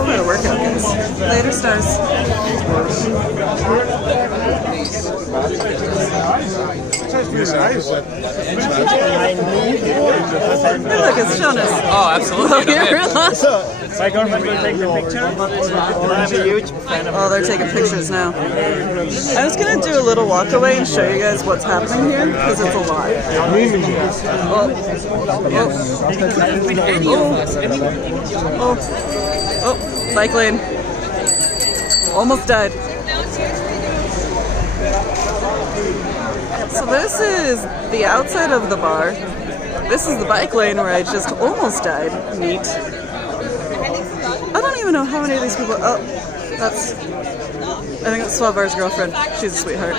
whole lot of workout, guys. Later, stars. Hey, look, it's Jonas. Oh, absolutely. My girlfriend will take the picture. I'm a huge fan of. Oh, they're taking pictures now. I was gonna do a little walk away and show you guys what's happening here because it's a lot. Oh, bike lane. Almost died. So this is the outside of the bar. This is the bike lane where I just almost died. Neat. I don't even know how many of these people. Oh, that's. I think that's Swavar's girlfriend. She's a sweetheart.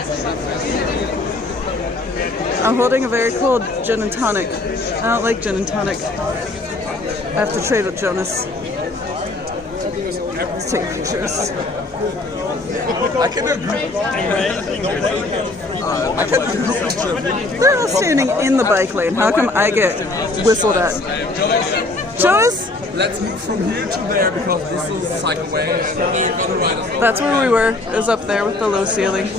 I'm holding a very cold gin and tonic. I don't like gin and tonic. I have to trade with Jonas. Let's take pictures. I can do a group. I can do a group picture. They're all standing in the bike lane. How come I get whistled at? Jonas? Let's move from here to there because this is the cycle way and we're gonna ride as well. That's where we were. It was up there with the low ceiling.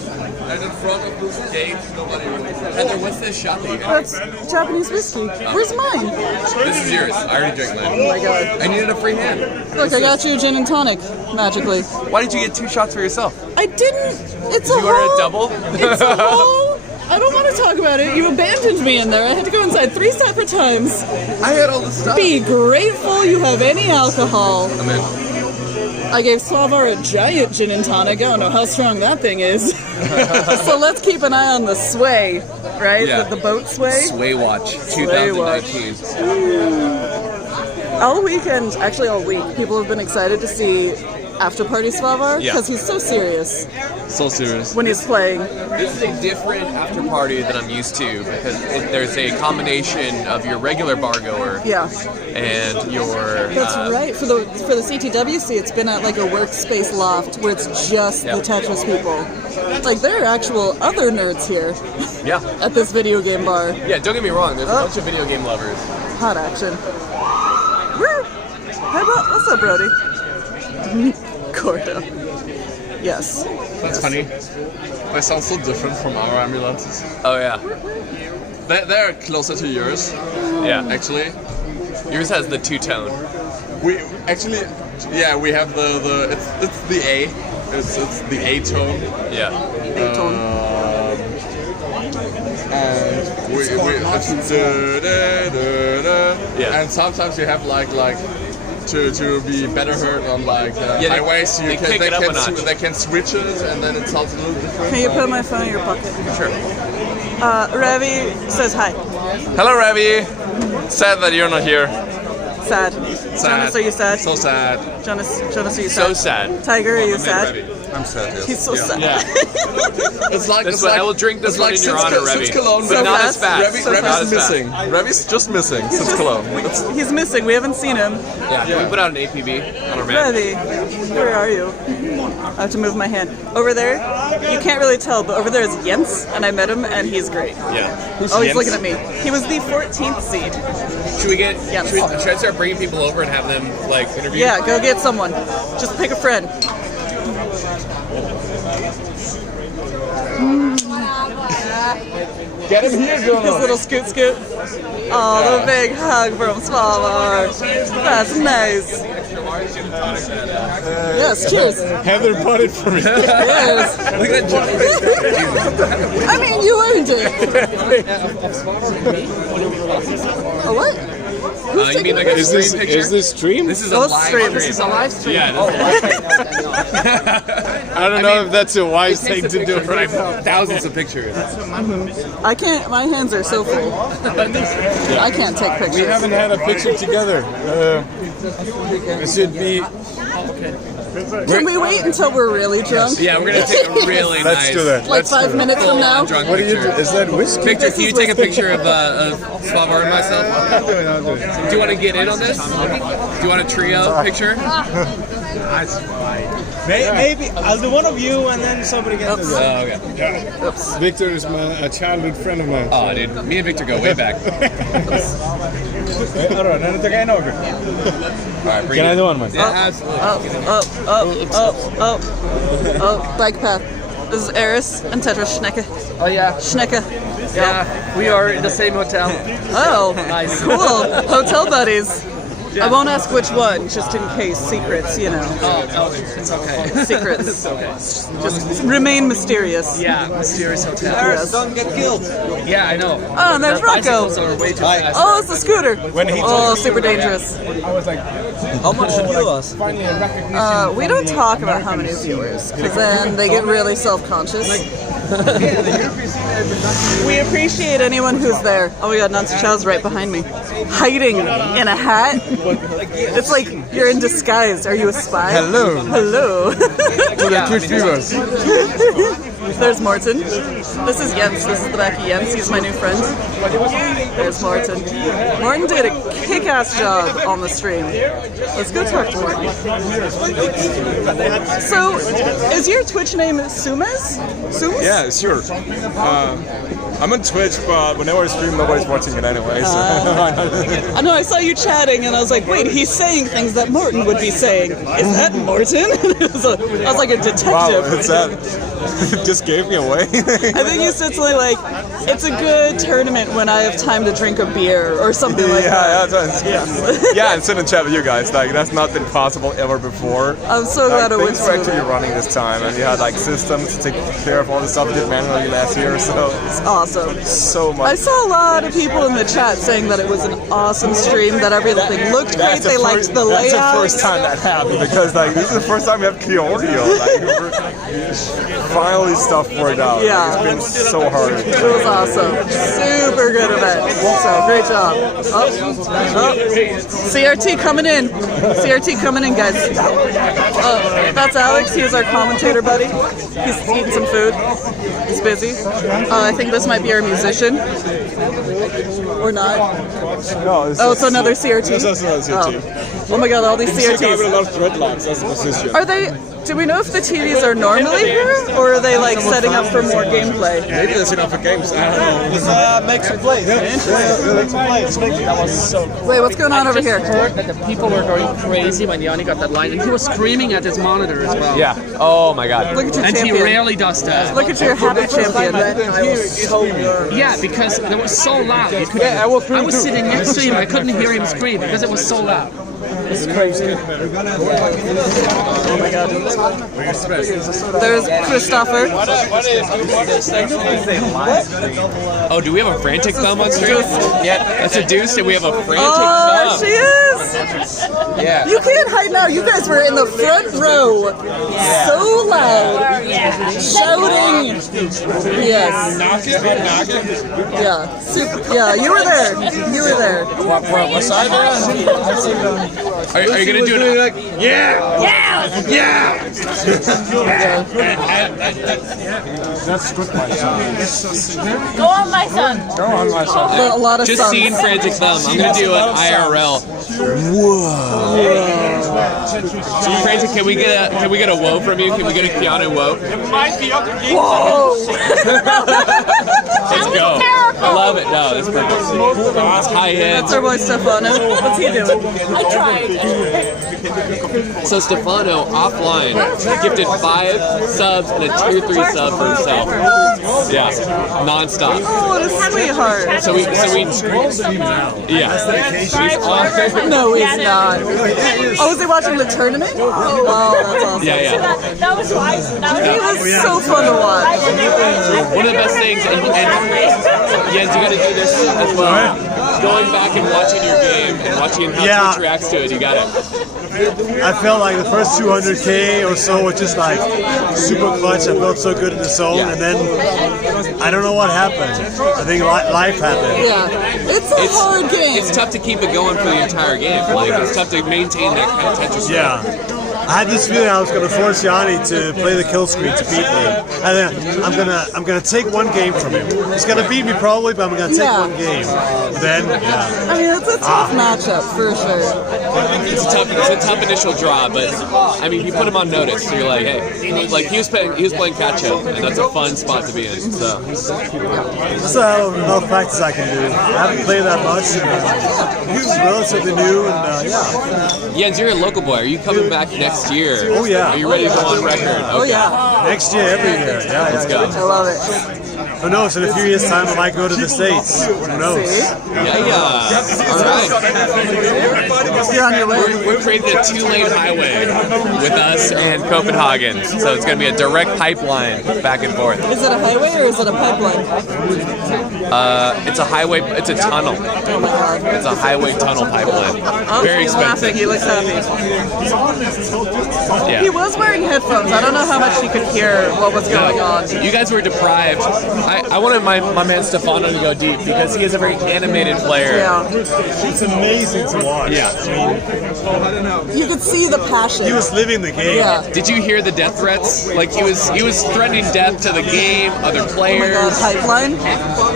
And in front of this gate, nobody really. Heather, what's this shopping? That's Japanese whiskey. Where's mine? This is yours. I already drank mine. Oh my god. I needed a free hand. Look, I got you a gin and tonic, magically. Why did you get 2 shots for yourself? I didn't. It's a You ordered whole. a double? It's a whole. I don't want to talk about it. You abandoned me in there. I had to go inside 3 separate times. I had all the stuff. Be grateful you have any alcohol. I'm in. I gave Swavar a giant gin and tonic. I don't know how strong that thing is. So let's keep an eye on the sway, right? Yeah. The boat sway. Sway Watch Sway Watch. 2019. All weekend, actually all week, people have been excited to see Afterparty Swavar Yeah. because he's so serious So serious. when he's playing. This is a different after party than I'm used to because there's a combination of your regular bar goer Yeah, and your. that's right. For the CTWC, it's been at like a workspace loft where it's just Yeah. the Tetris people. Like there are actual other nerds here Yeah. at this video game bar. Yeah, don't get me wrong, there's a bunch of video game lovers. Hot action. Woo! Hey, what's up, Brody? Gordo. Yes. That's funny. They sound so different from our ambulances. Oh, yeah. They're closer to yours, Yeah. actually. Yours has the 2-tone. We actually, yeah, we have the it's the A. It's the A tone. Yeah. And we it's Yeah. And sometimes you have like to be better heard on like they- highways. they kick it up a notch. They can switch it, and then it sounds a little different. Can you put my phone in your pocket? Sure. Ravi says hi. Hello, Ravi. Sad that you're not here. Sad. Sad. Jonas, are you sad? So sad. Jonas, are you sad? So sad. Tiger, are you sad? I'm sad. Yes. He's so sad. It's like This it's one, like I will drink this it's one like in your since honor, since Revy. Cologne, But So not fast. as fast. Ravi's So fast. missing. Ravi's just missing since Cologne. He's missing. We haven't seen him. Yeah, can we put out an APB on our map? Ravi, where are you? I have to move my hand. Over there, you can't really tell, but over there is Jens, and I met him, and he's great. Yeah. Oh, he's looking at me. He was the 14th seed. Should we get? Yes. Should I start bringing people over and have them like interview? Yeah, go get someone. Just pick a friend. Get him here, His Jonas. little scoot scoot. Oh, the big hug from Swavar. That's nice. Yes, cheers. Heather bought it for me. Cheers. Look at that. I mean, you earned it. A what? Who's You mean taking like a a stream picture? Is this stream? This is a Oh, live stream. stream. This is a live stream. Yeah. I don't know if that's a wise thing to do right now. Thousands of pictures. I can't. My hands are so full. I can't take pictures. We haven't had a picture together. It should be Can we wait until we're really drunk? Yeah, we're gonna take a really Let's nice. do that. Like 5 minutes from now? Drunk What do you picture. do? Is that whiskey? Victor, This can you is take a whiskey. picture of Svalbard and myself? I'll do it. Do you want to get in on this? Do you want a trio picture? Maybe I'll do one of you and then somebody gets Oops. to do it. Oh, okay. Oops. Victor is a childhood friend of mine. Oh, dude, me and Victor go way back. Alright, then take a over. All right, bring Can I it. do one, man? Yeah, absolutely. Oh, bike path. This is Eris and Tetra Schnecke. Oh yeah, Schnecke. yeah. We are in the same hotel. Oh, Nice. cool. Hotel buddies. I won't ask which one, just in case. Secrets, you know. Oh, it's okay. Secrets. It's okay. Just remain mysterious. Yeah, mysterious hotel. Yes. Don't get killed. Yeah, I know. Oh, and there's The bicycles Rocco. are way too fast. Oh, it's the scooter. Oh, super dangerous. I was like, how much did you us? We don't talk about how many viewers, because then they get really self-conscious. We appreciate anyone who's there. Oh my god, Nancy Chow's right behind me. Hiding in a hat. It's like you're in disguise. Are you a spy? Hello. Hello. To the Twitch viewers. There's Morton. This is Jens. This is the back of Jens. He's my new friend. There's Morton. Morton did a kick-ass job on the stream. Let's go talk to Morton. So, is your Twitch name Sumes? Sumes? Yeah, sure. I'm on Twitch, but whenever I stream, nobody's watching it anyway. So. I know, I saw you chatting, and I was like, wait, he's saying things that Morton would be saying. Is that Morton? I was like a detective. Wow, it's that. It just gave me away. I think you said something like, it's a good tournament when I have time to drink a beer, or something like that. Yeah, and sit and chat with you guys. Like that's not been possible ever before. I'm so glad it went Things were actually smoothly. running this time, and you had like systems to take care of all the stuff we did manually last year. So It's awesome. so I much. saw a lot of people in the chat saying that it was an awesome stream, that everything looked great, they liked the That's layout. the first time that happened because like this is the first time we have clear audio. Like finally stuff worked out. Yeah. Like, it's been so hard. It was awesome. Super good event. So, great job. Oh. CRT coming in. CRT coming in, guys. That's Alex. He's our commentator buddy. He's eating some food. He's busy. I think this might be our musician. Or not. No, Oh, it's another CRT. That's another CRT. Oh my god, all these This guy with a CRTs. lot of dreadlocks. That's the position. Are they... Do we know if the TVs are normally here, or are they like setting up for more gameplay? Maybe that's enough for games. I don't know. This makes you play. Makes you play. That was so cool. Wait, what's going on over I just here? heard that the people were going crazy when Yanni got that line, and he was screaming at his monitor as well. Yeah. Oh my God. Look at your And he champion. rarely does that. Look at your happy champion. Yeah, because it was so loud. You couldn't, I was sitting next to him. I couldn't hear him scream because it was so loud. It's crazy. Oh my god. There's Christopher. Oh, do we have a frantic thumb on stream? Yeah, that's a deuce, and we have a frantic Oh, thumb. she is! Yeah. You can't hide now. You guys were in the front row. So loud. Shouting. Yes. Yeah. Super. Yeah, you were there. You were there. What side? Are you gonna do it? Like, That's good, my son. Go on, my son. Go on, my son. A lot of Just sons. seeing frantic thumb. I'm gonna do it IRL. Whoa. Frantic, can we get a whoa from you? Can we get a Keanu whoa? Whoa! Let's go. I love it. No, that's perfect. That's high end. That's our boy Stefano. What's he doing? I tried. So Stefano offline gifted 5 subs and a tier 3 sub for himself. Yeah, non-stop. Oh, what a sweetheart. So we yeah. He's on. No, he's not. Oh, is he watching the tournament? Oh, that's awesome. Yeah. That was wise. He was so fun to watch. One of the best things, and Jens, you got to do this as well. Going back and watching your game and watching how Twitch reacts to it, you got it. I felt like the first 200K or so was just like super clutch. I felt so good in the zone, and then I don't know what happened. I think life happened. Yeah, it's a hard game. It's tough to keep it going for the entire game. Like it's tough to maintain that kind of Tetris. Yeah. I had this feeling I was going to force Yanni to play the kill screen to beat me, and then I'm gonna take one game from him. He's gonna beat me probably, but I'm gonna take one game. Then, I mean, it's a tough matchup for sure. It's a tough initial draw, but I mean, you put him on notice. So you're like, hey, like he was playing catch up, and that's a fun spot to be in. So that's enough practice I can do. I haven't played that much. He's relatively new, and yeah. Jens, you're a local boy. Are you coming back next year? Oh yeah. Are you ready to go on record? Okay. Oh yeah. Next year, every year. Yeah, let's go. I love it. Who knows? In a few years' time, I might go to the States. Who knows? Yeah. All right. You're on your way. We're creating a two-lane highway with us and Copenhagen, so it's going to be a direct pipeline back and forth. Is it a highway or is it a pipeline? It's a highway. It's a tunnel. Oh my god. It's a highway tunnel pipeline. Very He's expensive. laughing. He looks happy. Yeah. He was wearing headphones. I don't know how much he could hear what was going on. You guys were deprived. I wanted my man Stefano to go deep because he is a very animated player. Yeah. It's amazing to watch. Yeah. You could see the passion. He was living the game. Yeah. Did you hear the death threats? Like he was threatening death to the game, other Oh my players. god, pipeline. Oh,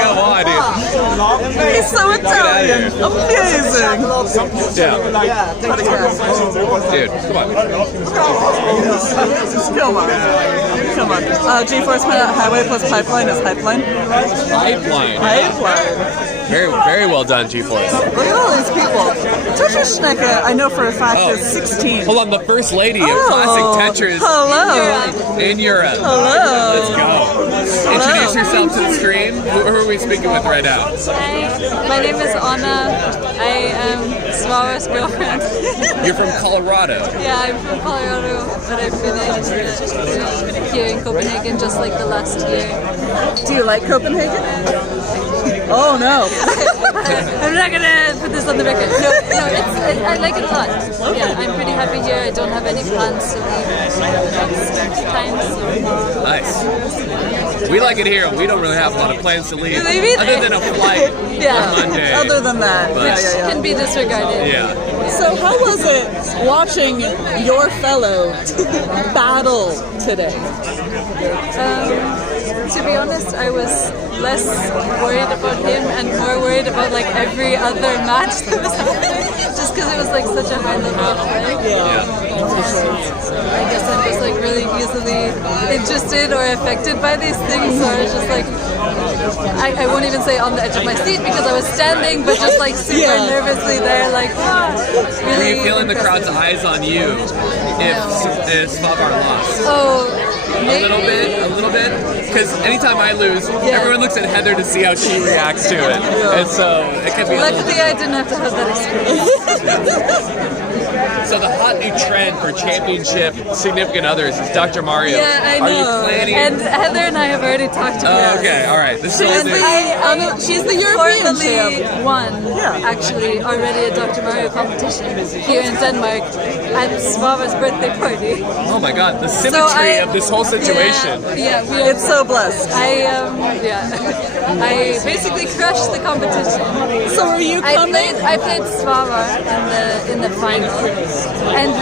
come on, dude. He's so Italian. Amazing. Yeah. Dude, come on. Come on. G-Force highway plus pipeline is pipeline. Pipeline. Very well done, G-Force. Look at all these people. Tetris Schnecke, I know for a fact, is 16. Hold on, the first lady of classic Tetris Hello. in Europe. Hello. Let's go. Introduce yourself to the screen. Who are we speaking with right now? Hi, my name is Anna. I am Svava's girlfriend. You're from Colorado. Yeah, I'm from Colorado, but I've been here in Copenhagen just like the last year. Do you like Copenhagen? Oh no. I'm not gonna put this on the record. No, I like it a lot. Yeah, I'm pretty happy here. I don't have any plans to leave next time. So. Nice. We like it here. We don't really have a lot of plans to leave, other than a flight Yeah. on Monday. Other than that, But- yeah. Can be disregarded. Yeah. So how was it watching your fellow battle today? To be honest, I was less worried about him and more worried about like every other match that was happening, just because it was like such a high level of play. So I guess I'm just like really easily interested or affected by these things, so I was just like, I won't even say on the edge of my seat because I was standing, but just like super nervously there, like really. Were you feeling the crowd's eyes on you if Svavar lost? Oh. Maybe. A little bit. Because anytime I lose, everyone looks at Heather to see how she reacts to it. And so it can be Luckily, I didn't have to have that experience. So the hot new trend for championship significant others is Dr. Mario. Yeah, I know. Are you planning? And Heather and I have already talked about it. Okay, all right. This is She's the European formally champ. won, actually, already a Dr. Mario competition here in Denmark at Svava's birthday party. Oh my god, the symmetry of this whole situation. Yeah, it's so blessed. I basically crushed the competition. So were you coming? I played Svava in the final, and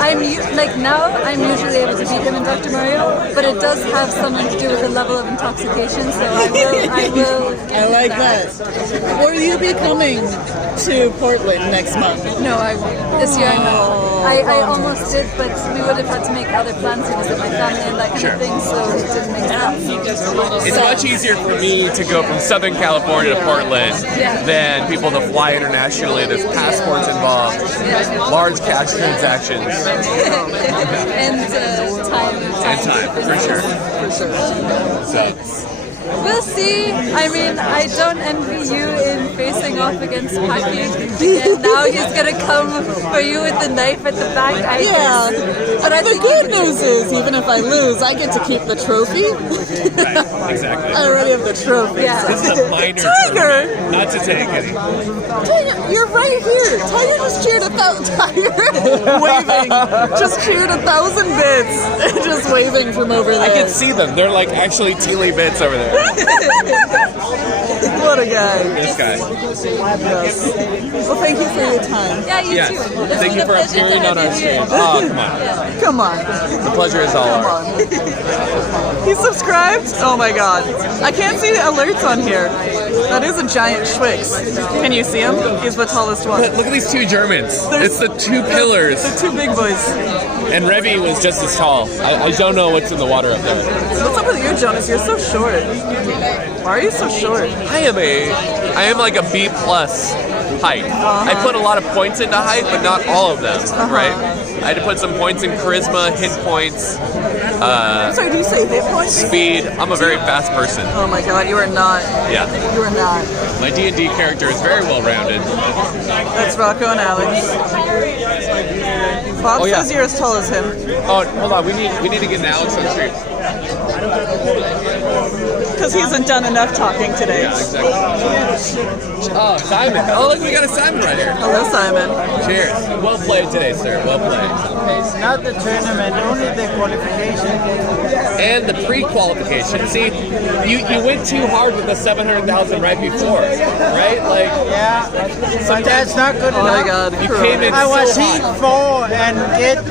I'm usually able to beat him in Dr. Mario, but it does have something to do with the level of intoxication. So I will. I like that. Will you be coming to Portland next month? No, I won't. This year I know. I almost did, but we would have had to make other plans to visit my family and that kind of thing, so it didn't make sense. It's much easier for me to go from Southern California to Portland than people to fly internationally. There's passports involved, large cash transactions. And time. And time, for sure. So. We'll see. I mean, I don't envy you in facing off against Paki. And now he's gonna come for you with the knife at the back. But the good news is, even if I lose, I get to keep the trophy. Right, exactly. I already have the trophy. Yeah. This is a minor Tiger! tournament, not to take any. Tiger, you're right here. Tiger just cheered 1,000. Tiger waving. Just cheered 1,000 bits. Just waving from over there. I can see them. They're like actually tealy bits over there. What a guy. This guy. Yes. Well, thank you for your time. Yeah, you Yes. too. Thank you for appearing on our stream. Oh, come on. Come on. The pleasure is all ours. He's subscribed? Oh my god. I can't see the alerts on here. That is a giant Schwix. Can you see him? He's the tallest one. Look at these two Germans. It's the two pillars. The two big boys. And Revy was just as tall. I don't know what's in the water up there. What's up with you, Jonas? You're so short. Why are you so short? I am like a B+ height. I put a lot of points into height, but not all of them, right? I had to put some points in charisma, hit points, I'm sorry, do you say hit points? speed. I'm a very fast person. Oh my god, you are not. Yeah. You are not. My D&D character is very well rounded. That's Rocco and Alex. Bob says you're as tall as him. Oh, hold on. We need to get Alex on stream. Because he hasn't done enough talking today. Yeah, exactly. Oh, Simon. Oh, look, we got a Simon right here. Hello, Simon. Cheers. Well played today, sir. Well played. It's not the tournament, only the qualification. And the pre-qualification. See, you went too hard with the 700,000 right before, right? Like, Yeah, but that's not good Oh enough. my god. you came in I was so heat hot. 4 and get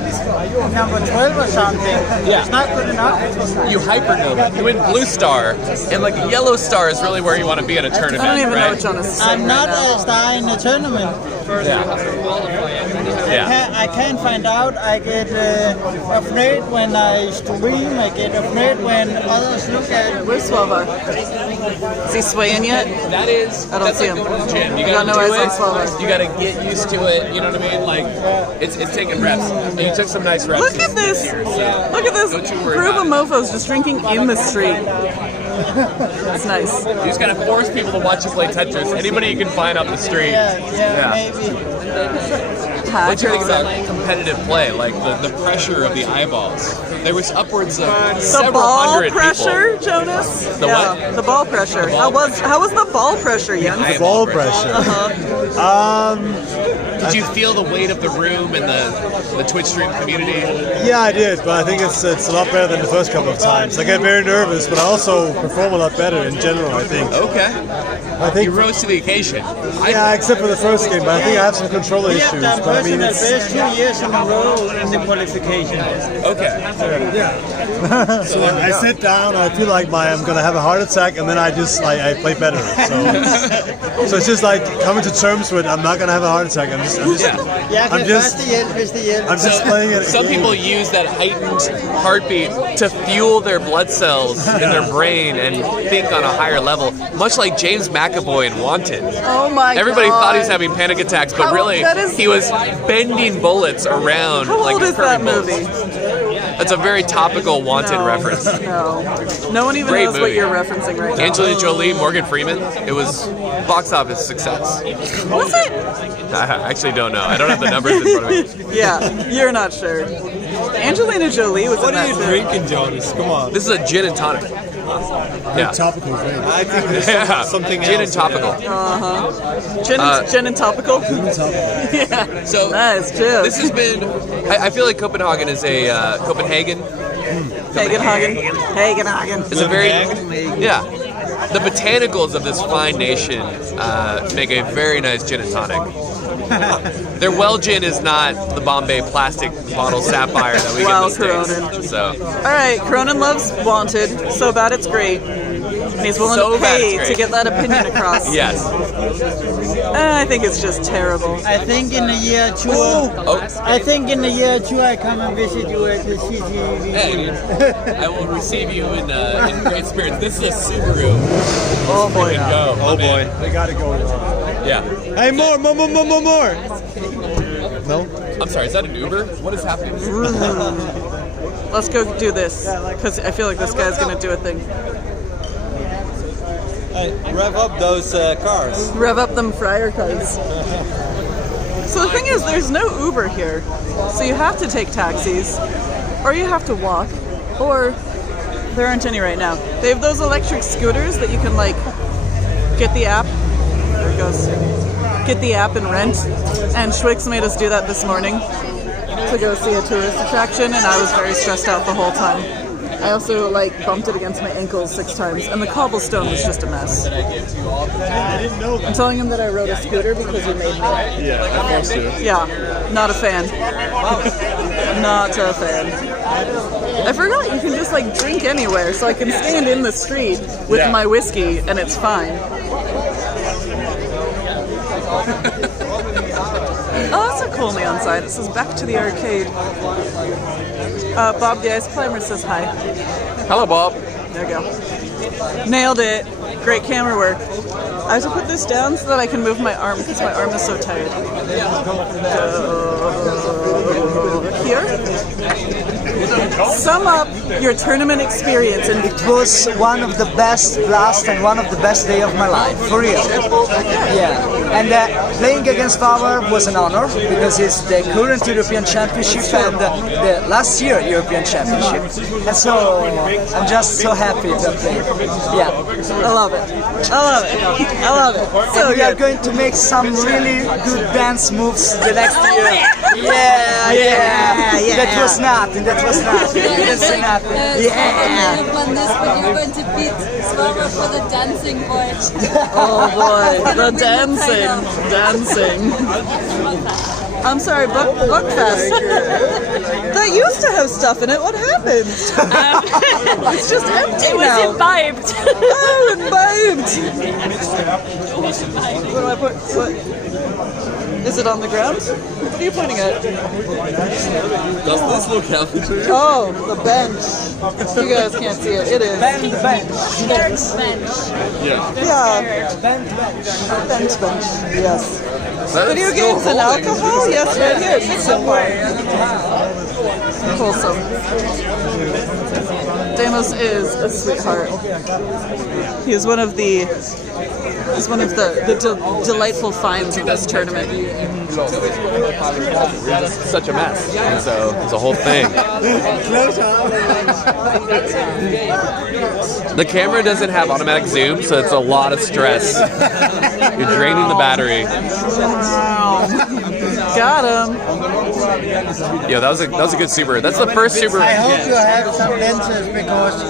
number 12 or something. Yeah. It's not good enough. You hypernova. You went blue star, and like yellow star is really where you want to be at a tournament, I don't even know right? what Jonas is saying I'm not right now. a star in the tournament. Yeah. I can't find out. I get afraid when I stream. I get afraid when others look at. Where's Swavar? Is he swaying yet? That is. I don't that's see like him. the gym. You Got gotta no do eyes it. on Swallow. You gotta get used to it. You know what I mean? Like, it's taking reps. And you took some nice reps. Look at this! Look at this Don't you worry group of about it. mofos just drinking in the street. That's nice. You just gotta force people to watch you play Tetris. Anybody you can find up the street. Yeah, maybe. What do you think about competitive play? Like the pressure of the eyeballs. There was upwards of The several ball hundred pressure, people. Jonas? The yeah, what? the ball pressure. The ball How was the ball pressure, Jens? I- Ball pressure. Did you feel the weight of the room and the Twitch stream community? Yeah, I did, but I think it's a lot better than the first couple of times. I get very nervous, but I also perform a lot better in general, I think. Okay. I think You rose to the occasion. yeah, except for the first game, but I think I have some controller We issues. have done But I mean, personal it's, best 2 years in a row in the qualification. Okay. so I sit down, I feel like I'm gonna have a heart attack, and then I just I play better. So it's just like coming to terms with I'm not gonna have a heart attack. I'm just I'm just playing it. Some people use that heightened heartbeat to fuel their blood cells in their brain and think on a higher level, much like James McAvoy in Wanted. Oh my Everybody god. thought he was having panic attacks, but How- really that is- he was bending bullets around How like old he's is that curving movie? bullets. That's a very topical Wanted No, reference. No one even Great knows what movie. you're referencing right now. Angelina Jolie, Morgan Freeman. It was box office success. Was it? I actually don't know. I don't have the numbers in front of me. Yeah, you're not sure. Angelina Jolie was in that too. Jonas? Come on. This is a gin and tonic. Yeah. Topical thing. I think there's Yeah. something Gin and else. topical. Gin and topical? Yeah. So Nice, chill. this has been. I feel like Copenhagen is a Copenhagen Hagenhagen. is a very The botanicals of this fine nation make a very nice gin and tonic. Their well gin is not the Bombay plastic bottle sapphire that we Wow, get in the States. Cronin. So Alright, Cronin loves Wanted, so bad it's great. And he's willing So to bad pay it's to great. get that opinion across. yes. I think it's just terrible. I think in the year 2. I think in the year 2 I come and visit you at the CTEC. Hey, I will receive you in great spirits. This is a Subaru. Oh boy. Go. Oh boy. They gotta go. Yeah. Hey, more. No. I'm sorry. Is that an Uber? What is happening? Let's go do this, because I feel like this guy's gonna do a thing. Hey, rev up those cars. Rev up them fryer cars. So the thing is, there's no Uber here. So you have to take taxis, or you have to walk, or there aren't any right now. They have those electric scooters that you can like get the app. There it goes. Get the app and rent. And Schwix made us do that this morning to go see a tourist attraction, and I was very stressed out the whole time. I also like bumped it against my ankles 6 times, and the cobblestone was just a mess. I'm telling him that I rode a scooter because he made me. Yeah, I forced you. Yeah, not a fan. Not a fan. I forgot you can just like drink anywhere, so I can stand in the street with my whiskey and it's fine. Oh, that's a cool neon sign. It says back to the arcade. Bob the Ice Climber says hi. Hello, Bob. There we go. Nailed it. Great camera work. I have to put this down so that I can move my arm because my arm is so tired. Here. Sum up your tournament experience. And It was one of the best blast and one of the best day of my life, for real. Yeah, and playing against Power was an honor because he's the current European Championship and the last year European Championship. And so I'm just so happy to play. Yeah, I love it. I love it. I love it. So we are good. going to make some really good dance moves the next year. Yeah. That was nothing. That was nothing. You didn't say nothing. Yeah. On this, but you're going to beat Svava for the dancing boy. Oh boy, the dancing. I'm sorry, Buckfest. That used to have stuff in it. What happened? It's just empty now. It was imbibed. Oh, imbibed. What do I put? What? Is it on the ground? What are you pointing at? Does this look healthy to you? Oh, the bench. You guys can't see it. It is. Bench. Yeah. Yeah. Bench. Yes. Video games and alcohol? Yes, right here. Take some more. Wholesome. Damos is a sweetheart. He is one of the delightful finds of this tournament. Such a mess. And so it's a whole thing. The camera doesn't have automatic zoom, so it's a lot of stress. You're draining the battery. Got him. Yeah, that was a good super. That's the first super. I hope you have some lenses because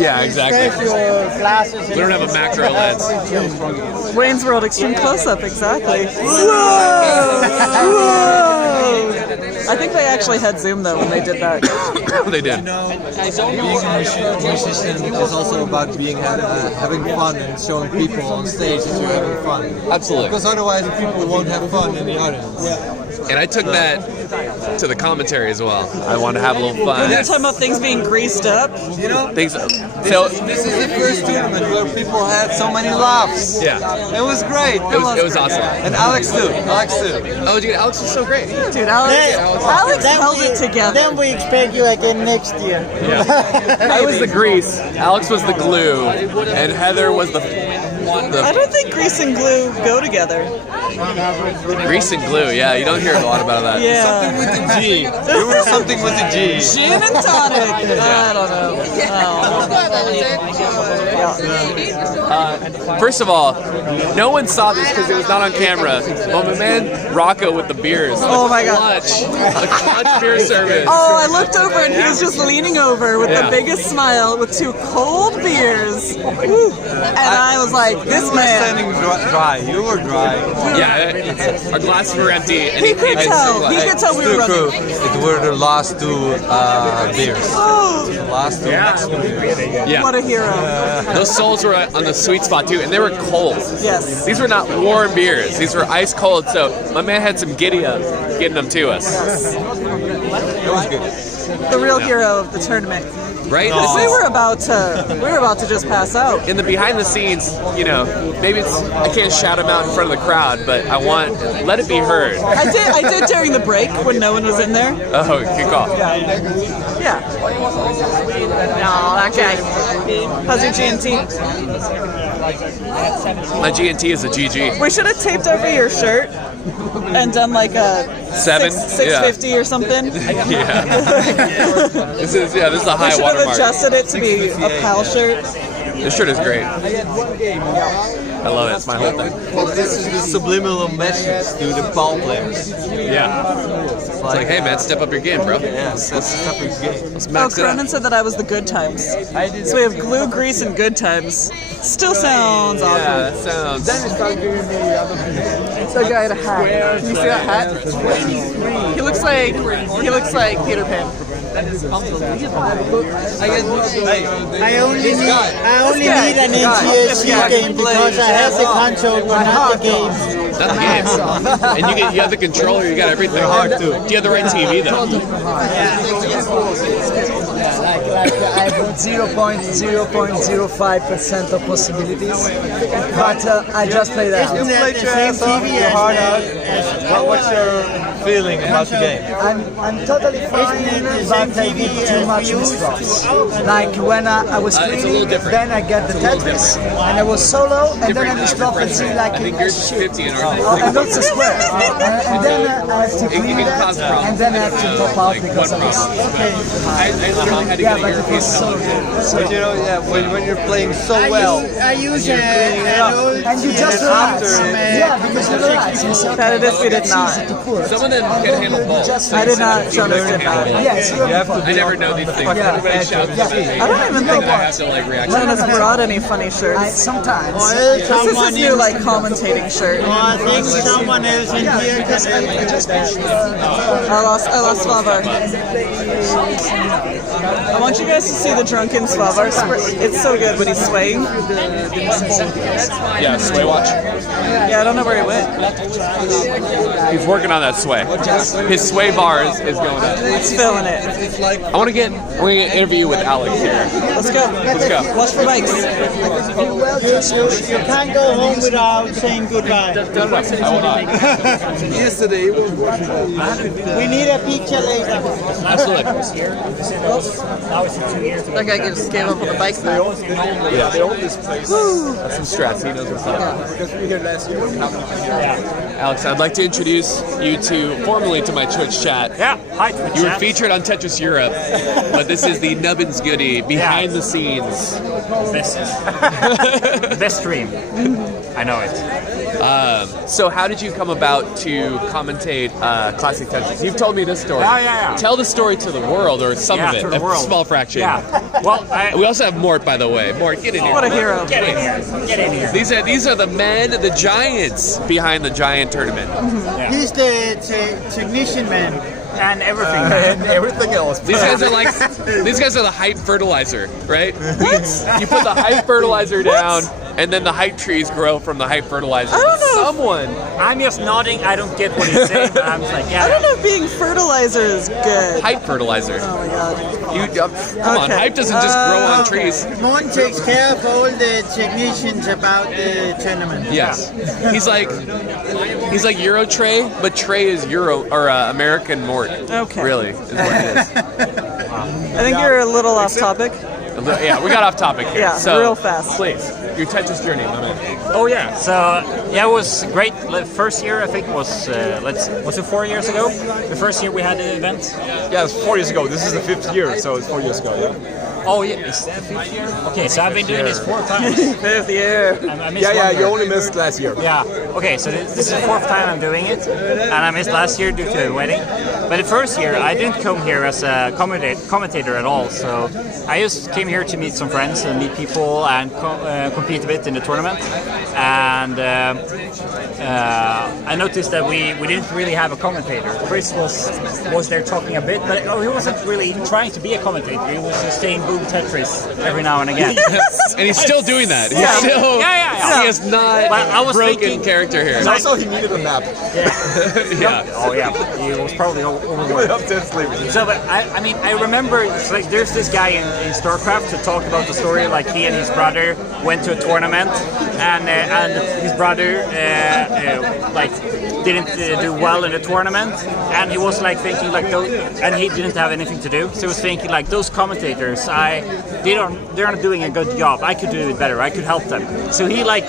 Yeah, exactly. your glasses. We don't have a macro lens. Wayne's World Extreme Close-Up, exactly. Whoa! I think they actually had zoom though when they did that. They did. Being a musician is also about having fun and showing people on stage that you're having fun. Absolutely. Because otherwise the people won't have fun in the audience. And I took that to the commentary as well. I wanted to have a little fun. You're talking about things being greased up? You know, Things. So this is the first tournament where people had so many laughs. yeah, It was great. it was awesome. And Alex too. Oh, dude, Alex is so great. Dude, Alex held it together. Then we expect you again next year. I was the grease, Alex was the glue, and Heather was the I don't think grease and glue go together. grease and glue. Yeah, you don't hear a lot about that. Yeah. With the G. You were something with the G. Gin and tonic. I don't know. First of all, no one saw this because it was not on camera. But my man Rocco with the beers. Oh my God. The clutch beer service. Oh, I looked over and he was just leaning over with the biggest smile with 2 cold beers. Woo. And I was like, this You were man. standing dry. You were dry. Yeah, our glasses were empty, and He could tell. He could tell we were running. It were the last 2 beers. Oh, The last 2 Mexican beers. Yeah, what a hero. those souls were on the sweet spot too, and they were cold. Yes. These were not warm beers; these were ice cold. So my man had some giddy up getting them to us. It was good. The real hero of the tournament. Right? We were about to just pass out. In the behind the scenes, you know, maybe I can't shout him out in front of the crowd, but let it be heard. I did during the break when no one was in there. Oh, good call. Yeah. No, that guy. How's your GNT? My GNT is a GG. We should have taped over your shirt and done like a 650 or something. Yeah. This is a We high should have watermark. adjusted it to be a PAL shirt. This shirt is great. I love it. It's my whole thing. Well, this is the subliminal message to the ball players. Yeah. It's like, hey man, step up your game, bro. Yeah, step up your game. Let's Oh, max it Cronin out. said that I was the good times. So we have glue, grease, and good times. Still sounds Yeah, awkward. that sounds. That guy had a hat. Can you see that hat? He looks like Peter Pan. I only need an NTSC game because I have the console but not the game. Not the games. And you have the controller, you got everything. Do you have the right TV though? Like I have 0.05% of possibilities, but I just play that. Isn't that the same TV as What's your feeling about the game? I'm totally fine, but I get too much misdrops. Like when I was It's a little streaming, different. then I get the Tetris, and I was solo, and then I misdrop and see like I think yours is 50 and ours is and that's a square. And then I have to clean can that, cause problems. and then I have to top out because of this. I literally had to Yeah, get but a it was so European good. So, But you know, yeah, when you're playing so well, I use an old and you just relax. Yeah, because you relax. You say, That it is, we did it's not. easy to pull it. Some of them can handle both. Just I did not understand that. Yes, you have to. I never know these things. Yeah. Everybody shouts about me. I don't even think I have to like react. Len has brought any funny shirts. Sometimes. This is his new like commentating shirt. I think someone else in here can help. I lost Svavar. I want you guys to see the drunken Svavar. It's so good when he's swaying. Yeah, sway watch. Yeah, I don't know where he went. He's working on that sway. His sway bar is going up. He's feeling it. I want to get an interview with Alex here. Let's go. Let's go. Watch for bikes. You can't go home without saying goodbye. I will not. yesterday was We need a picture later. Absolutely. That guy just gave up on the bike path. Yeah. That's some stress. He knows what's up. Alex, I'd like to introduce you formally to my Twitch chat. Yeah, hi Twitch You were chat. featured on Tetris Europe, but this is the Nubbins goodie behind the scenes. Best stream. I know it. So how did you come about to commentate classic Tetris? You've told me this story. Yeah. Tell the story to the world, or some of it, to the a world. small fraction. Yeah. Well, We also have Mort, by the way. Mort, get in here. What a hero. Get in here. Get in here. These are the men, the giants behind the giant tournament. He's the technician man. And everything. and everything else. These guys are the hype fertilizer, right? You put the hype fertilizer down, and then the hype trees grow from the hype fertilizer. I don't know. Someone. I'm just nodding. I don't get what he's saying. But I'm just like, yeah. I don't know if being fertilizer is good. Hype fertilizer. Oh my god. Come on, hype doesn't just grow on trees. Mon takes care of all the technicians about the tournament. Yes, he's like Euro Trey, but Trey is Euro or American Mort. Okay. Really, is what it is. I think you're a little off topic. Yeah, we got off topic here. Yeah, so, real fast. Please, your Tetris journey, my man. Oh yeah. So yeah, it was great. The first year I think was was it 4 years ago? The first year we had the event. Yeah, it's 4 years ago. This is the 5th year, so it's 4 years ago. Yeah. Oh yeah, it's the 5th year. Okay, so I've been doing this 4 times. 5th year. I missed one You year. only missed last year. Yeah. Okay, so this is the 4th time I'm doing it, and I missed last year due to a wedding. But the first year I didn't come here as a commentator at all. So I just came here to meet some friends and meet people and compete a bit in the tournament. And I noticed that we didn't really have a commentator. Chris was there talking a bit, but he wasn't really trying to be a commentator. He was just saying boom Tetris every now and again. And he's still doing that. He's Yeah. still, Yeah. He has not But I was broken thinking- character here. And also, he needed a nap. Yeah. Oh yeah, he was probably overworked. Up to sleeping. So, but I mean, I remember it's like there's this guy in StarCraft who talked about the story like he and his brother went to a tournament and his brother like didn't do well in the tournament, and he was like thinking like and he didn't have anything to do, so he was thinking like those commentators, they're not doing a good job. I could do it better. I could help them. So he like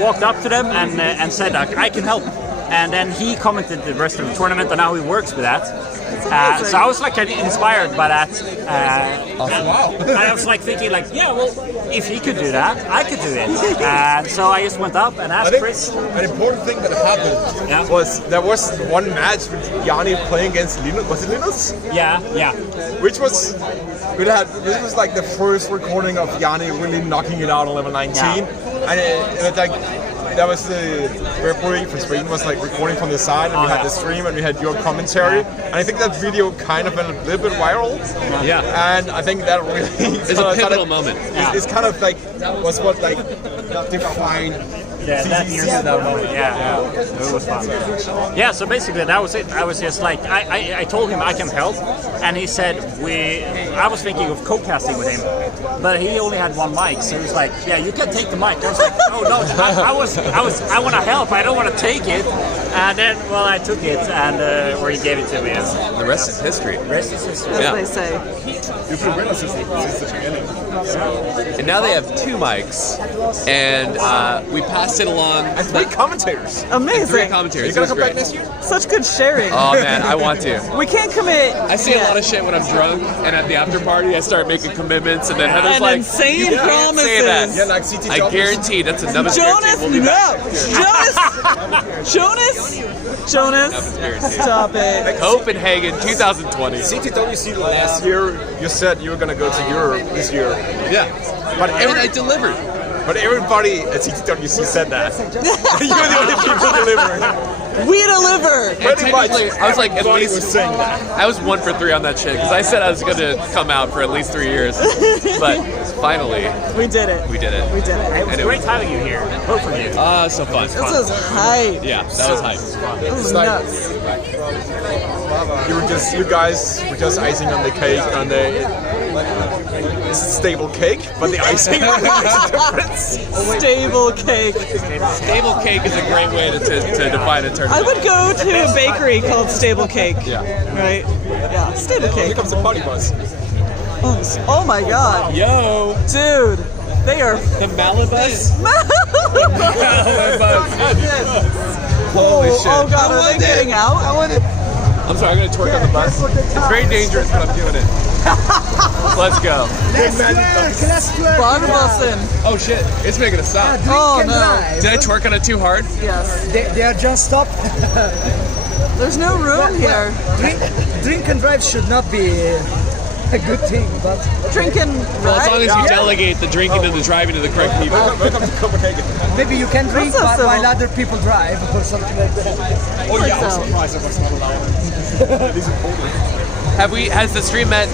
walked up to them and said like, I can help. And then he commented the rest of the tournament, and now he works with that. So I was like inspired by that. Wow! And I was like thinking, like, yeah, well, if he could do that, I could do it. And so I just went up and asked Chris. An important thing that happened was there was one match with Yanni playing against Linus. Was it Linus? Yeah. Which was this was like the first recording of Yanni really knocking it out on level 19, and it's like that was the referee for Sweden was like recording from the side, and we had the stream and we had your commentary, and I think that video kind of went a little bit viral. Yeah, and I think that really is a pivotal moment. It's kind of like was what like defined. That year to that moment. Yeah. It was fun. Yeah, so basically that was it. I was just like, I told him I can help, and he said I was thinking of co-casting with him, but he only had one mic, so he was like, yeah, you can take the mic. I was like, oh no, I want to help. I don't want to take it. And then, well, I took it, and or he gave it to me. The rest is history. Rest is history. As they say. You've been with us since the beginning. And now they have 2 mics, and we passed it along. And 3 commentators. Amazing. 3 commentators. You gonna come back next year? Such good sharing. Oh man, I want to. We can't commit. I say a lot of shit when I'm drunk, and at the after party I start making commitments, and then Heather's And like, insane "You can't promises." say that. Yeah, like CT I guarantee that's another Jonas, we'll be back. Jonas, stop it. Copenhagen 2020. CTWC last year, you said you were gonna go to Europe this year. Yeah, but I delivered. But everybody at CTWC said that. You're the only people delivering. We deliver. Pretty much. I was like, at least was saying that. I was 1 for 3 on that shit because I said I was going to come out for at least 3 years, but finally We did it. we did it. We did it. It was great having you here, both of you. So fun. This was hype. Yeah, that was hype. This was nuts. You guys were just icing on the cake, on the stable cake, but the icing really makes a difference. Stable cake. Stable cake is a great way to define a tournament. I would go to a bakery called Stable Cake. Yeah. Right? Yeah, Stable Here Cake. comes the party bus. Oh my god. Yo, Dude, they are the Malibus. Holy shit. Oh god, are they getting out? I'm sorry, I'm gonna twerk on the bus. It's very dangerous, but I'm doing it. Let's go. Barnabossen. Oh shit, it's making a stop. Oh no. Did I twerk on it too hard? Yes. They are just stopped. There's no room here. Drink and drive should not be a good thing, but Drinking. Well, as long as you delegate the drinking and the driving to the correct people. Welcome to Copenhagen. maybe you can drink That's so while civil. other people drive or something like that. Oh yeah, I'm So. surprised I was not allowed. These are Polish. Has the stream met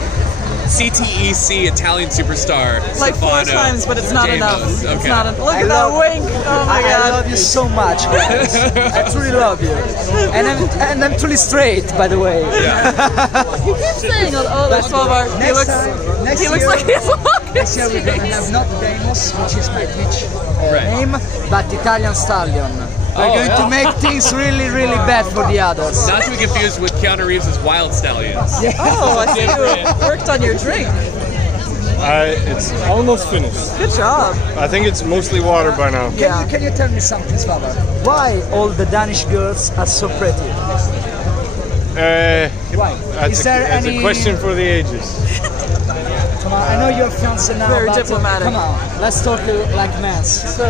CTEC Italian superstar Like 4 Stefano times, but it's not enough. Jamos? It's Okay. not enough. Look at that wink. Oh my I god. love you so much, guys. I truly love you. And I'm truly straight, by the way. He keeps saying, oh, there's 12 hours. He looks like he's walking. Next year we're gonna have not Damos, which is my Twitch name, but Italian Stallion. We're going to make things really, really bad for the others. Not to be confused with Keanu Reeves' Wild Stallions. Oh, I see you worked on your drink. It's almost finished. Good job. I think it's mostly water by now. Can you tell me something, Svavar? Why all the Danish girls are so pretty? Why? That's a question for the ages. Come on, I know you're fiancé now, Very but diplomatic. come on, let's talk like men. So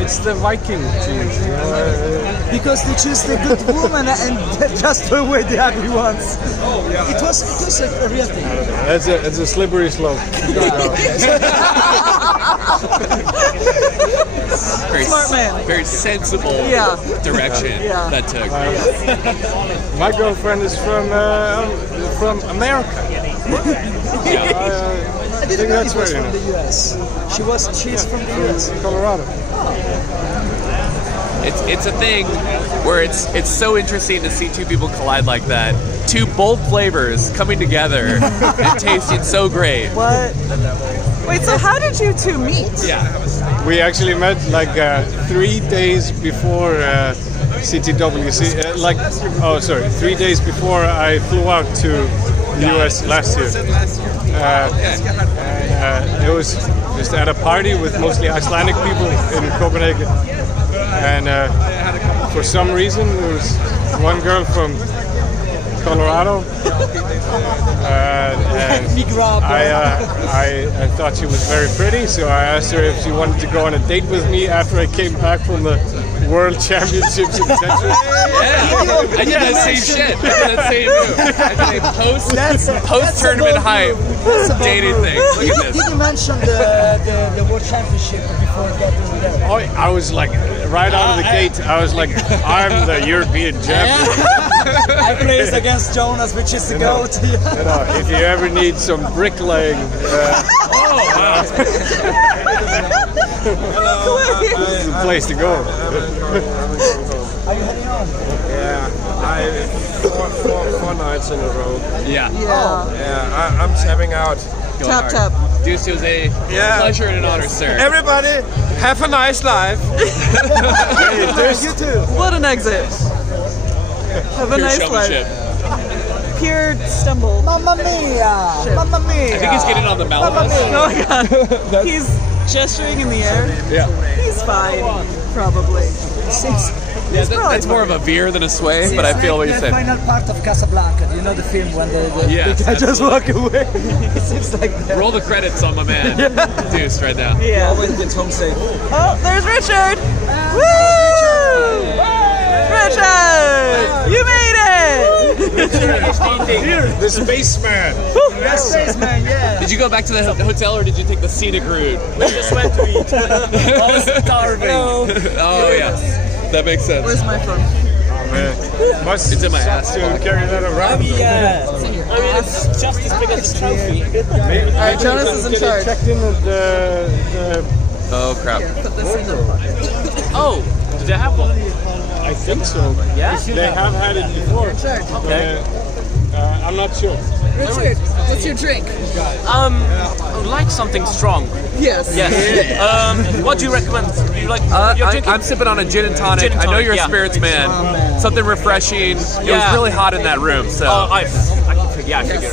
it's the Viking genes, you know. Because they choose the good woman and just throw away the ugly ones. It was a real thing. It's a slippery slope. Very Smart man. Very sensible direction that took. My girlfriend is from America. I didn't know she was from the US. She's from the US. Colorado. It's a thing where it's so interesting to see 2 people collide like that. 2 bold flavors coming together and tasting so great. What? Wait, so how did you 2 meet? Yeah. We actually met like 3 days before CTWC. 3 days before I flew out to the US last year. It was just at a party with mostly Icelandic people in Copenhagen. And for some reason, there was one girl from Colorado. And I thought she was very pretty, so I asked her if she wanted to go on a date with me after I came back from the World Championships in Texas. Yeah, I did that same shit. I did that same move. I did a post-tournament hype dating thing. Look at this. Did you mention the World Championship before getting there? Oh, I was like, right out of the gate, I was like, I'm the European champion. I placed against Jonas, which is the goat. If you ever need some bricklaying, this is the place to go. Are you heading on? Yeah, four nights in a row. Yeah. Yeah, I'm tapping out. Tap. Deuce, it was a pleasure and an honor, sir. Everybody, have a nice life. You too. What an exit. Have a Pure nice showmanship. life. Pure stumble. Mamma mia! Mamma mia! I think he's getting on the Mamma Malibus. mia! Oh my god. He's gesturing in the air. Yeah. He's fine, probably. Yeah, that's more of a veer than a sway, but I feel what you're The saying. final part of Casablanca. You know the film when the Yes, guy just walk away. It seems like that. Roll the credits on my man, Deuce, right now. Yeah. Always gets home safe. Oh, there's Richard! Woo! Richard! You made it! The spaceman. Yes, spaceman, yeah. Did you go back to the hotel or did you take the scenic route? We just went to eat. I was starving. Oh, yes. That makes sense. Where's my phone? Oh man, It's in my ass. to carry that around. It's just as big as a trophy. Alright, Jonas is in charge. Checked in at the Oh, crap. Put this in the Oh, do they have one? I think so. Yeah? They have had it before. Okay. I'm not sure. Richard, what's your drink? I would like something strong. Yes. Yes. What do you recommend? Do you like? I'm sipping on a gin and tonic. Gin and I know tonic, you're a yeah. spirits man. Something refreshing. It Yeah. was really hot in that room, so. I figure.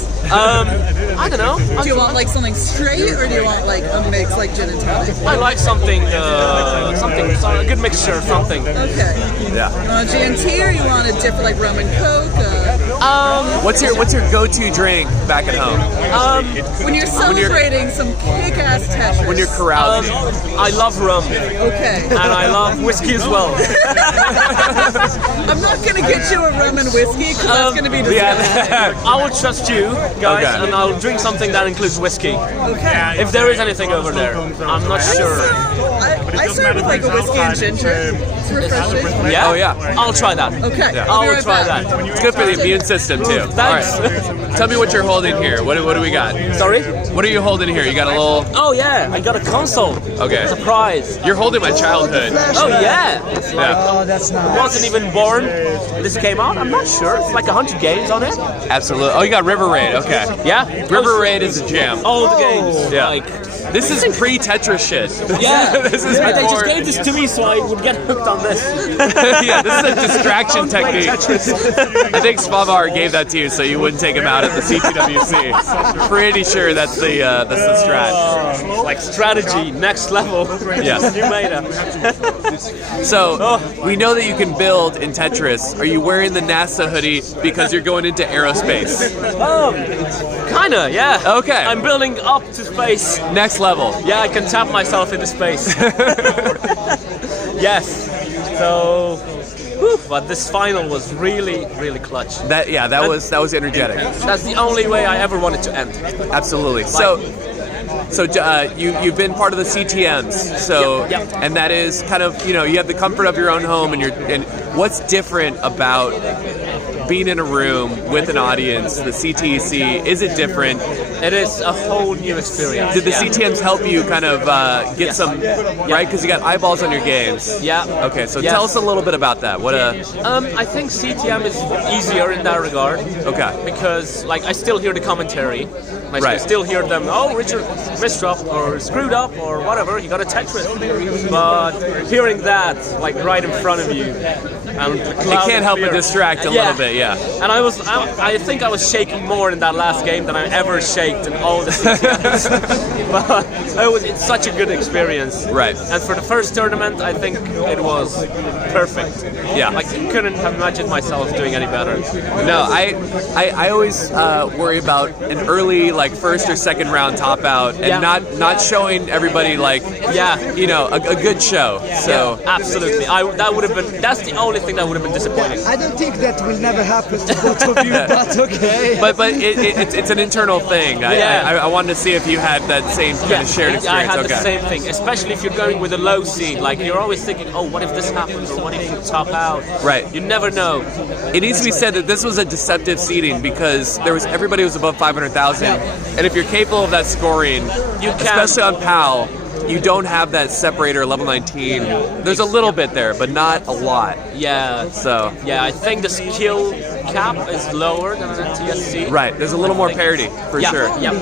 I don't know. Do you want like something straight or do you want like a mix like gin and tonic? I like something, a good mixture, something. Okay. Yeah. You want a G&T or you want a different like rum and coke? What's your go-to drink back at home? When you're celebrating some kick-ass Tetris. When you're carousing. I love rum. Okay. And I love whiskey as well. I'm not gonna get you a rum and whiskey because that's gonna be disgusting. I will trust you guys, Okay. and I'll drink something that includes whiskey. Okay. If there is anything over there, I'm not sure. I serve with like a whiskey and ginger. It's refreshing. Yeah? Oh, yeah. I'll try that. Okay. Yeah. I'll be I'll right try back. that. It's good for the immune system, too. Thanks. All right. Tell me what you're holding here. What do we got? Sorry? What are you holding here? You got a little... Oh yeah, I got a console. Okay. Surprise. You're holding my childhood. Oh yeah. It's like, Yeah. Oh, that's I nice. wasn't even born. This came out. I'm not sure. It's like 100 games on it. Absolutely. Oh, you got River Raid. Okay. Yeah. River Raid is a jam. All the games. Yeah. Like, This is pre-Tetris shit. yeah. This is They before... just gave this to me so I would get hooked on this. Yeah, this is a distraction technique. I think Spavar gave that to you so you wouldn't take him out at the CTWC. Pretty sure that's the strat. Like strategy, next level. Yes. You made it. So we know that you can build in Tetris. Are you wearing the NASA hoodie because you're going into aerospace? Kinda, yeah. Okay. I'm building up to space. Next level. Yeah, I can tap myself into space. Yes. So, but this final was really, really clutch. That was energetic. That's the only way I ever wanted to end. Absolutely. So you've been part of the CTMs. So Yep. and that is kind of you have the comfort of your own home and what's different about being in a room with an audience, the CTEC, is it different? It is a whole new experience. Did the Yeah. CTMs help you kind of get some, right? Because you got eyeballs on your games. Yeah. Okay, so Yes. tell us a little bit about that. I think CTM is easier in that regard. Okay. Because, like, I still hear the commentary, and Like you still hear them, oh, Richard misdropped or screwed up or whatever, he got a Tetris. But hearing that, like right in front of you, and it can't help but distract a little bit, yeah. And I think I was shaking more in that last game than I ever shaked in all the CTECs. But it's such a good experience. Right. And for the first tournament, I think it was perfect. Yeah. Like, I couldn't have imagined myself doing any better. No, I always worry about an early, like, first or second round top out and not showing everybody, like, you know, a good show. So absolutely. That's the only thing that would have been disappointing. I don't think that will never happen to both of you, but okay. But it's an internal thing. I wanted to see if you had that same kind of shared experience. I had the same thing, especially if you're going with a low seed. Like, you're always thinking, oh, what if this happens, or what if you top out? Right. You never know. It needs to be said that this was a deceptive seeding because everybody was above 500,000, and if you're capable of that scoring, especially on PAL, you don't have that separator level 19. There's a little bit there, but not a lot. Yeah. So. Yeah, I think the skill cap is lower than an NTSC. Right. There's a little more parity for sure. Yeah.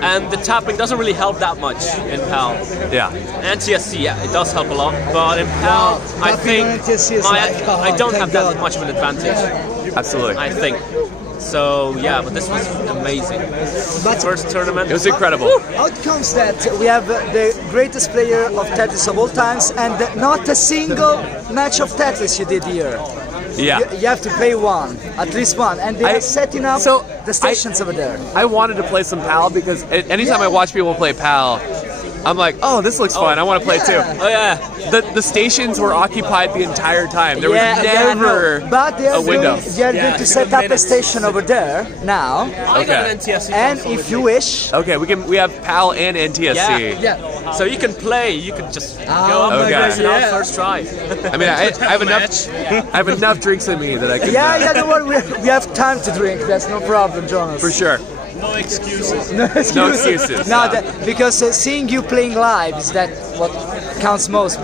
And the tapping doesn't really help that much in PAL. Yeah. NTSC, it does help a lot, but in PAL, I think I don't have that much of an advantage. Absolutely. I think. So yeah, but this was amazing. But first tournament, it was incredible. Out comes that we have the greatest player of Tetris of all times, and not a single match of Tetris you did here. Yeah. You have to play one, at least one, and they are setting up the stations over there. I wanted to play some PAL because anytime I watch people play PAL, I'm like, oh, this looks fun. I want to play too. Oh yeah. The stations were occupied the entire time. There was never but they are a window. They are going to set up a station over there now. I got an NTSC. And if you wish. Okay, we have PAL and NTSC. Yeah. So you can play. You can just go up and first try. I mean, I have enough drinks in me that I can. Don't worry. We have time to drink. That's no problem, Jonas. For sure. No excuses. No excuses. Because seeing you playing live is that what counts most.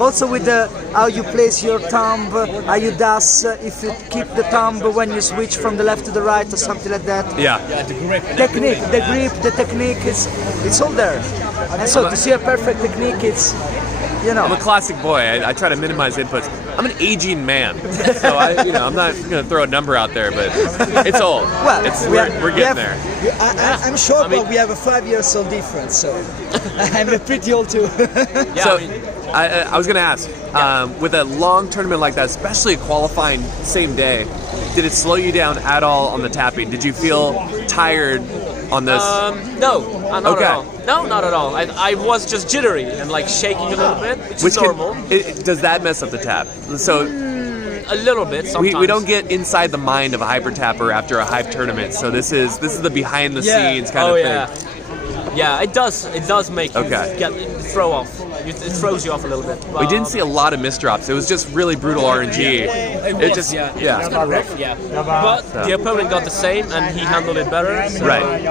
Also with how you place your thumb, how you does, if you keep the thumb when you switch from the left to the right or something like that. Yeah. The grip. Technique, the technique, it's all there. And so to see a perfect technique, it's, you know. I'm a classic boy. I try to minimize inputs. I'm an aging man, so I'm not going to throw a number out there, but it's old. Well, we're getting there. I'm short, but we have a 5 years old difference, so I'm pretty old too. So I was going to ask, with a long tournament like that, especially qualifying same day, did it slow you down at all on the tapping? Did you feel tired on this? No, not at all. No, not at all. I was just jittery and like shaking a little bit, which is normal. Does that mess up the tap? So a little bit. Sometimes. We don't get inside the mind of a hyper tapper after a hype tournament. So this is the behind the scenes kind of thing. Yeah, it does make you throw off. It throws you off a little bit. We didn't see a lot of misdrops. It was just really brutal RNG. It was, yeah. But the opponent got the same, and he handled it better. So right.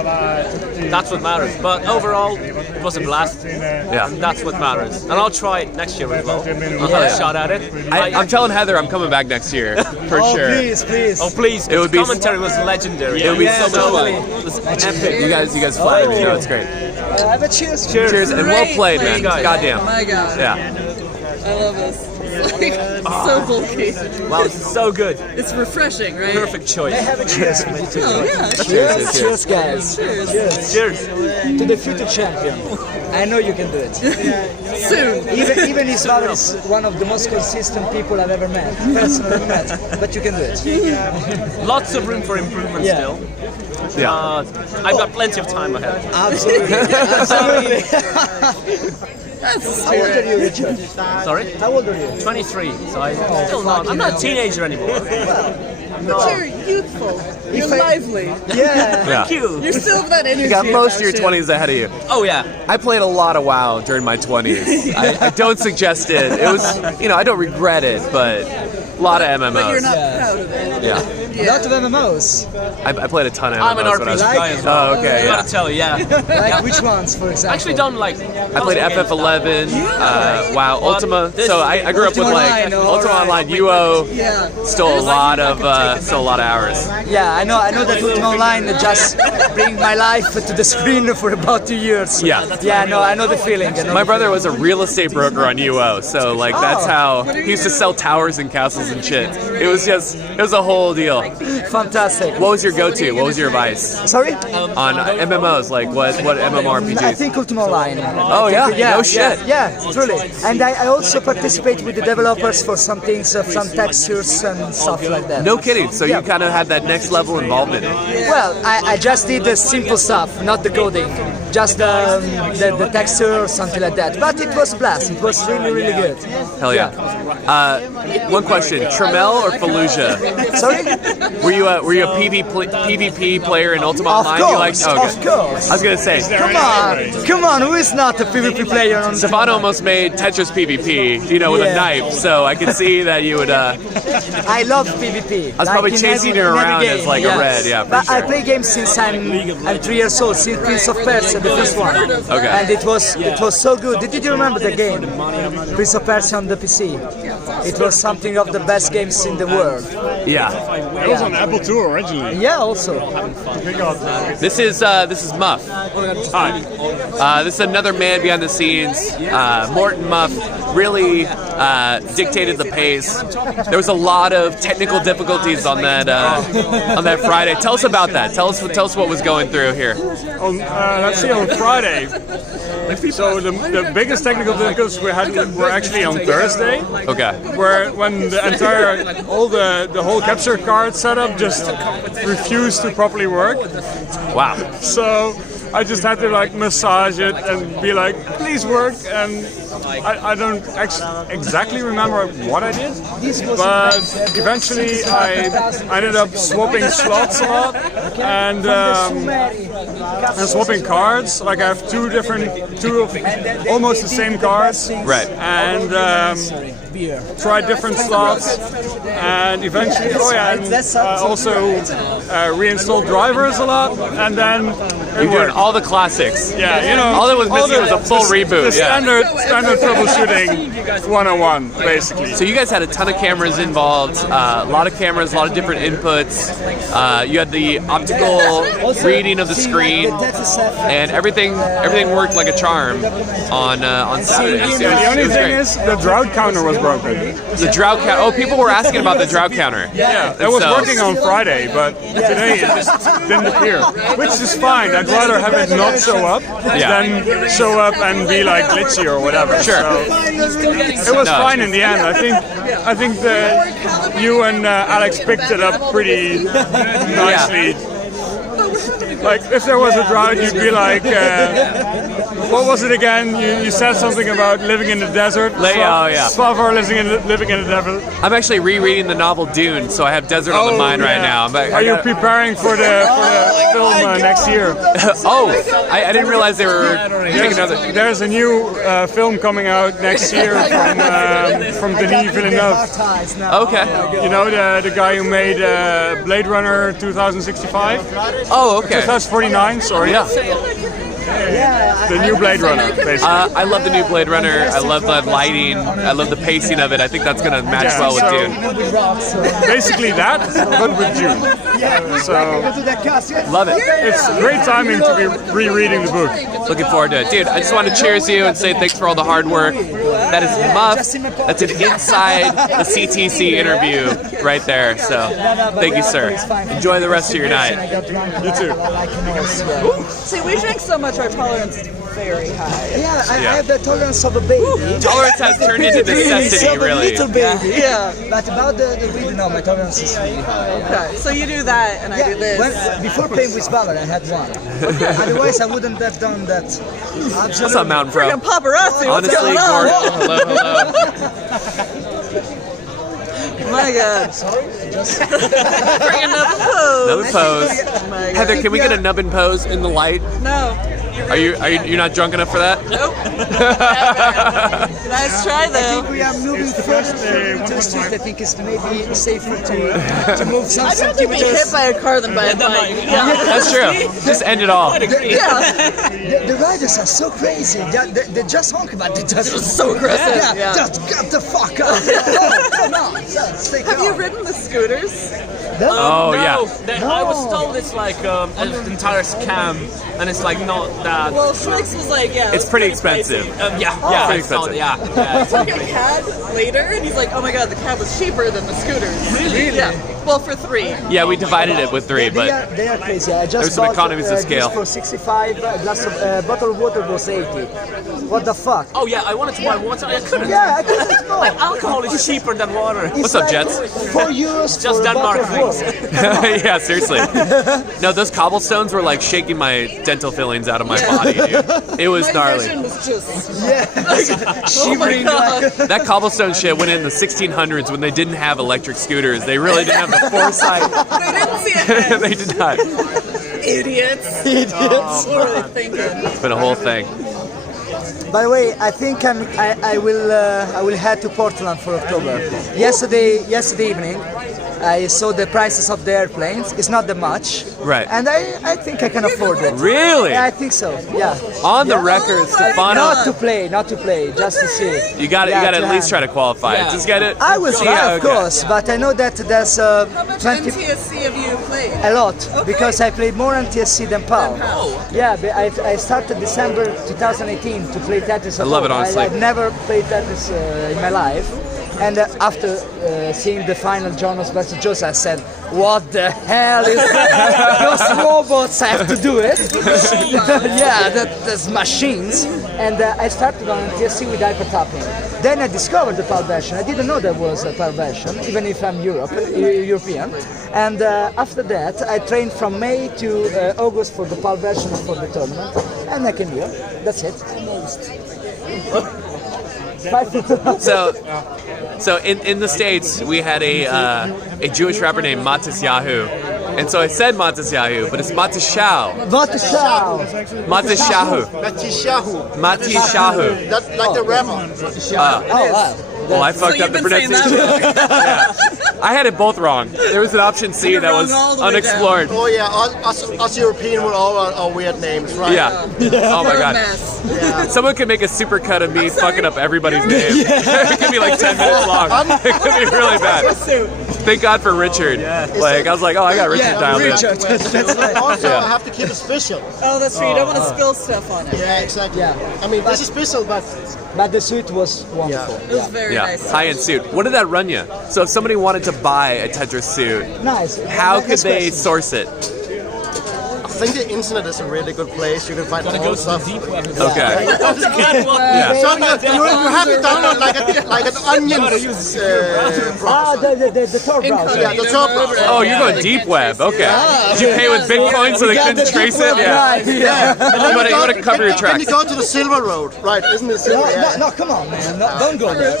That's what matters. But overall, it was a blast. Yeah. And that's what matters. And I'll try it next year as well. I'll have a shot at it. I'm telling Heather I'm coming back next year for sure. Please. Oh, please. It would be commentary was legendary. It would be so much fun. It was epic. You guys flattered me. No, it's great. Have a cheers. Cheers, and well played, man. Goddamn. Oh my god. Yeah. I love this. It's like so bulky. Wow, this is so good. It's refreshing, right? Perfect choice. Have a cheers. Oh yeah. Cheers, guys. Cheers. To the future champion. I know you can do it. Soon. Even his father is one of the most consistent people I've ever met, personally met. But you can do it. Lots of room for improvement still. Yeah. I've got plenty of time ahead. Absolutely. That's How old are you, Richard? Sorry? How old are you? 23. So I'm not a teenager anymore. But you're youthful. You're lively. Yeah. Thank you. You still have that energy. You got most of your about 20s ahead of you. Oh yeah. I played a lot of WoW during my 20s. I don't suggest it. It was, I don't regret it, but lot of MMOs. But you're not proud of it. Yeah. A lot of MMOs. I played a ton of MMOs. I'm an when I was RPG guy as well. Oh, okay. I Yeah. gotta tell you, yeah. Like which ones, for example? Actually done like... I played FF11, WoW, Ultima. So I grew up with like Ultima Online, UO. Yeah. Stole a lot of hours. Yeah, I know that Ultima Online just bring my life to the screen for about 2 years. Yeah. Yeah, no, I know the feeling. My brother was a real estate broker on UO, so like that's how he used to sell towers and castles and shit. It was a whole deal. Fantastic. What was your go-to? What was your advice? Sorry? On MMOs, like what MMORPGs? I think Ultima Online. Oh yeah? No shit. Yeah, truly. And I also participate with the developers for some things, some textures and stuff like that. No kidding. So you kind of had that next level involvement. Well, I just did the simple stuff, not the coding. Just the texture or something like that. But it was a blast. It was really good. Hell yeah. One question: Tramiel or Fallujah? Sorry? Were you a PvP player in Ultima Of Online? course, Okay. of course. I was gonna say. Come on, who is not a PvP player on Stefan almost made Tetris PvP, with a knife, so I could see that you would. I love PvP. I was probably chasing you around as like a red, yeah, for But sure. I play games since I'm 3 years old, since Prince of Persia, the first one. Okay. And it was so good. Did you remember the game? Prince of Persia on the PC. It was something of the best games in the world. Yeah. It was on Apple II originally. Yeah, also. This is Muff. Hi. This is another man behind the scenes. Morton Muff really dictated the pace. There was a lot of technical difficulties on that Friday. Tell us about that. Tell us what was going through here. Let's see, on Friday. So the biggest technical difficulties we had were actually on Thursday. Okay. When the whole capture card setup just refused to properly work. Wow. So I just had to like massage it and be like, please work. And I don't exactly remember what I did, but eventually I ended up swapping slots a lot and swapping cards. Like I have two of almost the same cards. Right. And tried different slots, and eventually, also reinstalled drivers a lot, and then you're doing all the classics. Yeah, all that was missing was a full reboot. The standard troubleshooting 101, basically. So you guys had a ton of cameras involved, a lot of cameras, a lot of different inputs. You had the optical reading of the screen, and everything worked like a charm on Saturday. The only thing is the drought counter was broken. The drought counter. Oh, people were asking about the drought counter. Yeah, it was working on Friday, but today it just didn't appear, which is fine. I'd rather have it not show up than show up and be like glitchy or whatever. Sure. So it was fine in the end. I think that you and Alex picked it up pretty nicely. Like if there was a drought, you'd be like, what was it again? You said something about living in the desert. Svavar living in the desert. I'm actually rereading the novel Dune, so I have desert on the mind right now. Are you preparing for the film next year? I didn't realize they were taking another. There's a new film coming out next year from Denis Villeneuve. Okay. You know the guy who made Blade Runner 2065. Oh, okay. 2049. Sorry. Yeah. The new Blade Runner, basically. I love the new Blade Runner. I love the lighting. I love the pacing of it. I think that's going to match well with Dune. Basically that, but with Dune. So, love it. It's great timing to be rereading the book. Looking forward to it. Dude, I just want to cheers you and say thanks for all the hard work. That is Muff. That's an inside the CTEC interview right there. So, thank you, sir. Enjoy the rest of your night. You too. See, we drink so much, our tolerance is very high. Yeah, I have the tolerance of a baby. Tolerance has turned into necessity, really. Little baby. Yeah. But about the weed, no, my tolerance is really high. Okay, so you do that, and I do this. Before playing with Valor, I had one. Otherwise, I wouldn't have done that. What's up, Mountain Pro? Freaking paparazzi, what's Honestly, going on? hello. My God. Freaking another pose. Another pose. Oh my God. Heather, can we get a nub and pose in the light? No. You're not drunk enough for that? Nope. Nice try I though. think we are moving further to the street. I think it's maybe safer to move some I'd rather be hit by a car than by a bike. Yeah. That's true. Just end it all. The riders are so crazy. They just honk about it. Just so aggressive. Yeah. Just get the fuck out. Come on. Have you ridden the scooters? Oh, yeah. I was told it's like an entire scam, and it's like not that. Well, Schweik's was like, yeah. It's pretty expensive. Yeah, pretty I saw expensive. it, yeah. I took a cab later, and he's like, oh my god, the cab was cheaper than the scooters. Really? Yeah. Well, for 3. Yeah, we divided it with 3, but they are crazy. I just there's some bought, economies of scale. For 65, glass of bottle of water was 80. What the fuck? Oh yeah, I wanted to buy water, I couldn't. Yeah, I couldn't go. Like alcohol is cheaper than water. What's up, Jets? 4 euros Just for a Denmark bottle of water. Yeah, seriously. No, those cobblestones were like shaking my dental fillings out of my body, dude. It was My gnarly. vision was just... Oh my god. That cobblestone shit went in the 1600s when they didn't have electric scooters. They really didn't have the foresight. They didn't see it. They did not. Idiots. Idiots. What were they thinking? It's been a whole thing. By the way, I think I will head to Portland for October. Yesterday evening, I saw the prices of the airplanes. It's not that much, Right. and I think I can afford it. Really? Yeah, I think so. Yeah. On the Yeah. record, Stefano. Not to play, just to see. You got to at least try to qualify it. Just get it. I will see try, how of it goes. course, but I know that there's How much 20. NTSC have you played? A lot, because I played more NTSC than PAL. Yeah, but I started December 2018 to play Tetris. I love it, honestly. I've never played Tetris in my life. And after seeing the final Jonas versus Jose, I said, what the hell is that? Those robots have to do it. Yeah, that's machines. And I started on NTSC with hyper tapping. Then I discovered the PAL version. I didn't know there was a PAL version, even if I'm European. And after that, I trained from May to August for the PAL version and for the tournament. And I came here. That's it. So in the States, we had a Jewish rapper named Matisyahu. And so I said Matisyahu, but it's Matisyahu. Matisyahu. Matisyahu. Matisyahu. Matisyahu. That's like the rapper. Oh, wow. Well, I fucked up the pronunciation. Yeah. I had it both wrong. There was an option C that was unexplored. Oh yeah, us European with all our weird names, right? Yeah. Oh my god. Yeah. Someone could make a supercut of me fucking up everybody's name. It could be like 10 minutes long. It could be really bad. Thank God for Richard. Like I was like, oh, I got Richard dialed in. Also, I have to keep it special. Oh, that's true. You don't want to spill stuff on it. Yeah, exactly. Yeah. I mean, this is special, but the suit was wonderful. It was very nice. High-end suit. What did that run you? So if somebody wanted to buy a Tetris suit, nice. How could they source it? I think the internet is a really good place. You can find all stuff. Okay. Yeah. So you have to download like an onion. The Tor browser. Yeah, the Tor browser. Oh, you're going deep web. Okay. Did you pay with Bitcoin so they couldn't trace it? Yeah. You want to cover your tracks. Then you go to the Silver Road, right? Isn't it Silver? No, come on, man. No, don't go there.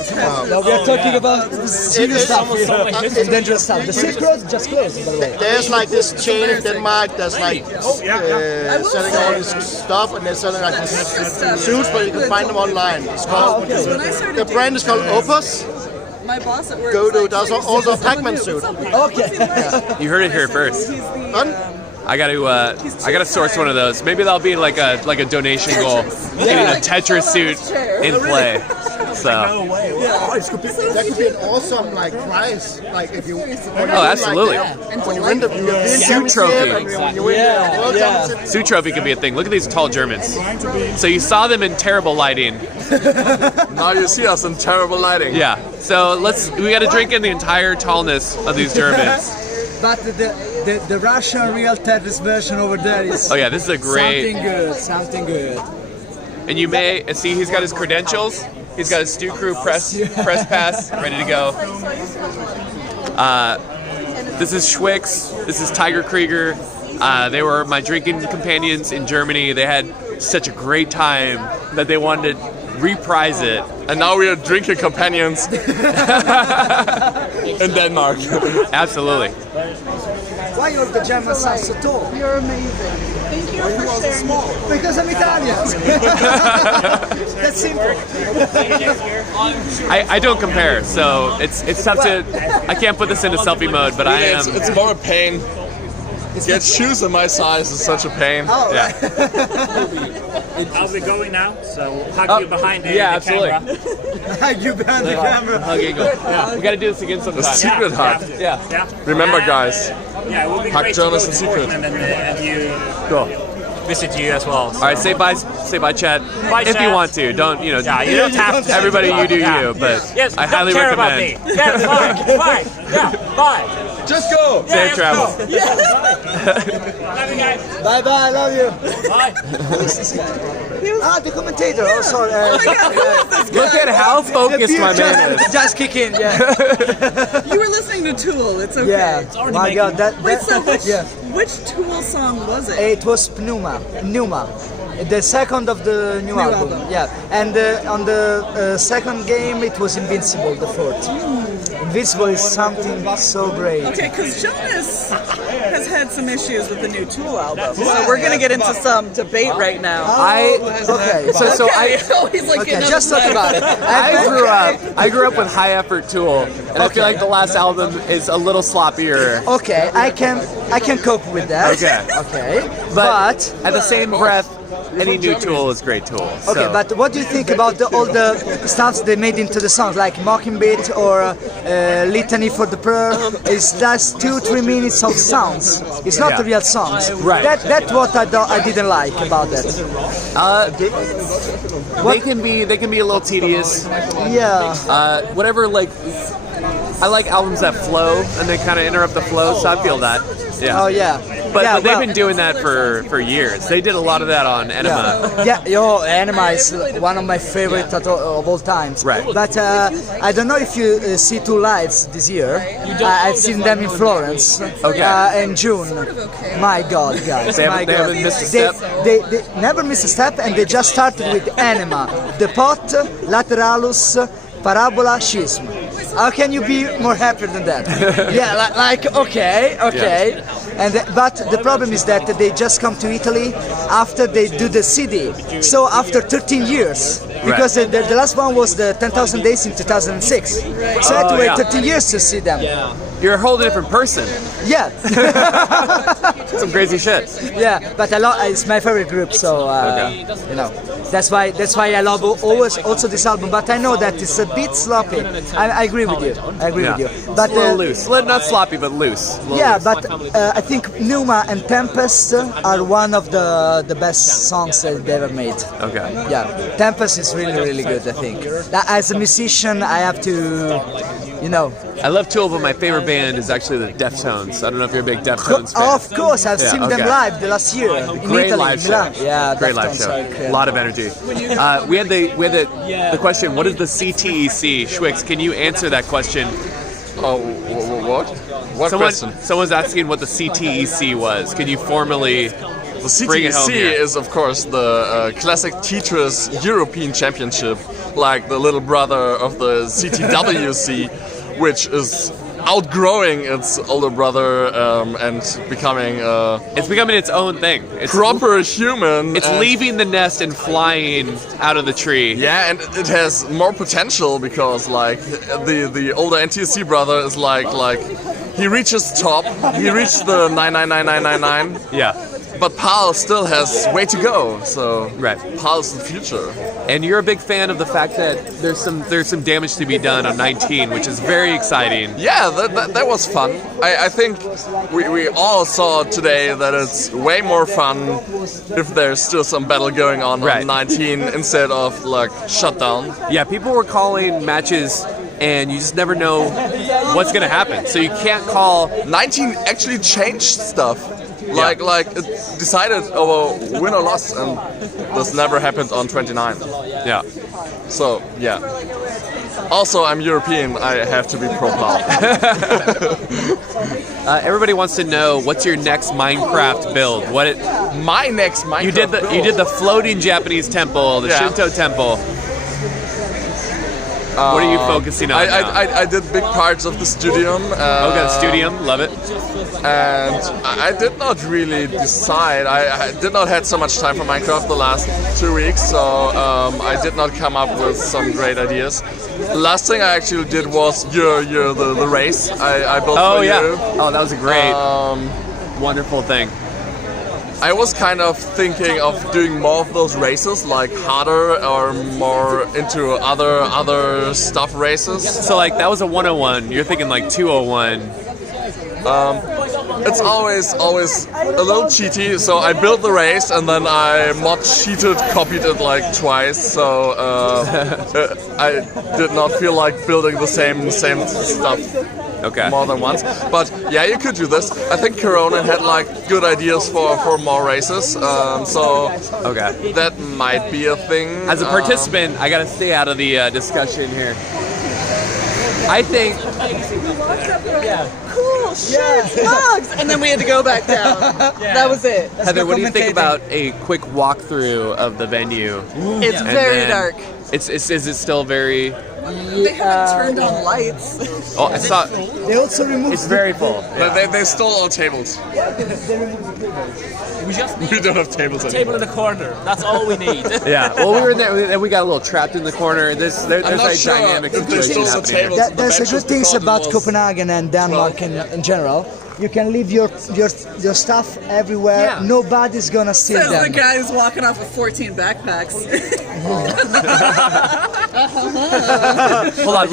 No, we are talking about serious stuff here. Dangerous stuff. The Silk Road just closed, by the way. There's like this chain in Denmark that's like selling all this stuff, and they're selling like these suits, but you can find them online. It's called the brand is called Opus. My boss at work. Go to does also a Pac-Man suit. Okay. You heard it here first. I gotta source one of those. Maybe that'll be like a donation goal. Getting a Tetris suit in play. So. That could be an awesome like prize, like if you. Oh, absolutely. When you win the European Suit trophy. when you win the World Championship. Suit trophy could be a thing. Look at these tall Germans. So you saw them in terrible lighting. Now you see us in terrible lighting. Yeah. So we got to drink in the entire tallness of these Germans. But the Russian real Tetris version over there is. Oh yeah, this is a great. Something good. And you may see he's got his credentials. He's got his Stu Crew press pass ready to go. This is Schwix. This is Tiger Krieger. They were my drinking companions in Germany. They had such a great time that they wanted to reprise it. And now we are drinking companions in Denmark. Absolutely. Why are the German sound so tall? You're amazing. Thank you for sharing. Because I'm Italian. That's simple. I don't compare, so it's tough to. I can't put this into selfie mode, but I am. It's more a pain. Get shoes in my size is such a pain. Oh, Yeah. How's it going now? So we'll hug you behind the absolutely. camera. You behind the camera. Hug Eagle. Yeah. We got to do this again sometime. The secret hug. Yeah. Remember, guys. Yeah, it would be Hug great Jonas to in go to secret. Portland and you Cool. visit you as well. All right, say bye, Chad. Bye, if you Chad. want to, don't you know? Yeah, you don't have to. Everybody, you do you, but yes, I highly don't care recommend. about me. Yeah, bye. Yeah, bye. Just go. Safe travel. Love you guys. Bye bye, I love you. Bye. The commentator. Oh, sorry. Look at how focused my man is. Just kick in, yeah. You were listening to Tool. It's okay. Yeah. My God, Wait, so yeah. which Tool song was it? It was Pneuma, the second of the new album. Yeah, and on the second game it was Invincible, the fourth. Invincible is something so great. Okay, because Jonas has had some issues with the new Tool album, so we're gonna get into some debate right now. He's like, Okay, just talk about it. I grew up with high effort Tool, and I feel like the last album is a little sloppier. Okay, I can cope with that. Okay, But at the same breath, any new Tool is great Tool. Okay, So. but what do you think about all the stuff they made into the songs, like Mockingbird or Litany for the Prayer? It's just 2-3 minutes of sounds. It's not the real songs. Right. That's what I didn't like about that. They can be a little tedious. Yeah. Whatever, like, I like albums that flow and they kind of interrupt the flow, so I feel that. Yeah. Oh yeah. But they've been doing that for years. They did a lot of that on Enema. Enema is one of my favorite of all times. Right. But I don't know if you see two lives this year. I've seen them in Florence. In June. My God, guys. They my God. haven't missed a step? They never miss a step, and they just started with Enema, The Pot, Lateralus, Parabola, Schism. How can you be more happy than that? Okay. But the problem is that they just come to Italy after they do the CD. So after 13 years, because the last one was the 10,000 Days in 2006. So I had to wait 13 years to see them. You're a whole different person. Yeah. Some crazy shit. Yeah, but it's my favorite group, so you know. That's why I love always also this album. But I know that it's a bit sloppy. I agree with you. With you. But a little loose. Not sloppy, but loose. But I think Pneuma and Tempest are one of the best songs that they ever made. Okay. Yeah, Tempest is really, really good, I think. As a musician, I have to, you know. I love Tool, but my favorite band is actually the Deftones. I don't know if you're a big Deftones fan. Of course, I've seen them live the last year in Great Italy, live in Milan. show. Yeah, great live show. A lot of energy. We had the question. What is the CTEC? Schwix, can you answer that question? Oh, what? What question? Someone's asking what the CTEC was. Can you formally bring it home CTEC here? is, of course, the Classic Teachers European Championship, like the little brother of the CTWC, which is outgrowing its older brother and becoming it's becoming its own thing. It's proper human. It's leaving the nest and flying out of the tree. Yeah, and it has more potential because like the older NTSC brother is like he reaches top. He reached the 99999. Yeah. But PAL still has way to go, so PAL's the future. And you're a big fan of the fact that there's some damage to be done on 19, which is very exciting. Yeah, that was fun. I think we all saw today that it's way more fun if there's still some battle going on 19 instead of like shutdown. Yeah, people were calling matches and you just never know what's going to happen. So you can't call... 19 actually changed stuff. Like it decided over win or loss, and this never happened on 29. Yeah. So yeah. Also, I'm European. I have to be pro-PAL. Everybody wants to know what's your next Minecraft build. My next Minecraft. You did the floating Japanese temple, the Shinto temple. What are you focusing on now? I did big parts of the Studium. Okay, the Studium, love it. And I did not really decide. I did not had so much time for Minecraft the last 2 weeks, so I did not come up with some great ideas. The last thing I actually did was the race I built for you. Oh, that was a great, wonderful thing. I was kind of thinking of doing more of those races, like harder or more into other stuff races. So like that was a 101. You're thinking like 201. It's always a little cheaty. So I built the race and then I mod cheated, copied it like twice. So I did not feel like building the same stuff. Okay. More than once, but yeah, you could do this. I think Corona had like good ideas for more races, so okay, that might be a thing. As a participant, I gotta stay out of the discussion here. I think. Cool shirts, mugs, and then we had to go back down. That was it. Heather, what do you think about a quick walkthrough of the venue? It's very dark. Is it still very? They haven't turned on lights. Oh, I saw. They also removed. It's very full. Yeah. They stole all tables. We don't have tables anymore. Table in the corner. That's all we need. Yeah. Well, we were in there, and we got a little trapped in the corner. There's a dynamic situation happening here. There's a good things about Copenhagen and Denmark in general. You can leave your stuff everywhere. Yeah. Nobody's gonna steal Says them. the guy who's walking off with 14 backpacks. Hold on,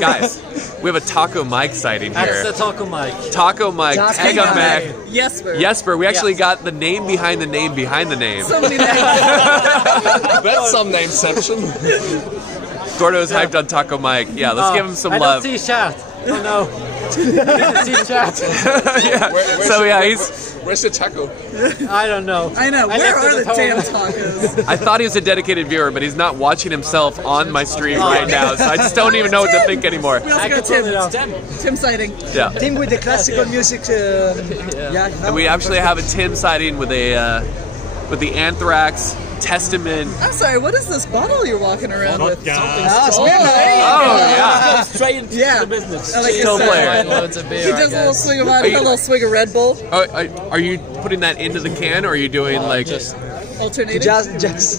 guys. We have a Taco Mike sighting here. That's the Taco Mike. Taco Mike, Taco Mike. Jesper. We actually got the name behind the name behind the name. So many names. That's some nameception. Gordo's hyped on Taco Mike. Yeah, let's give him some love. I don't see chat. Oh no. See chat. Where's the taco? I don't know. I know. Where are the damn tacos? I thought he was a dedicated viewer, but he's not watching himself on my stream right now, so I just don't even know what to think anymore. We also got Tim. Tim sighting. Yeah. Tim with the classical music. And we actually have a Tim sighting with the Anthrax Testament. I'm sorry, what is this bottle you're walking around with? Yeah. Straight into the business. I like Still player. Loads of beer. He does a little swig of vodka, a little swig of Red Bull. Are you putting that into the can, or are you doing like just alternating? Just.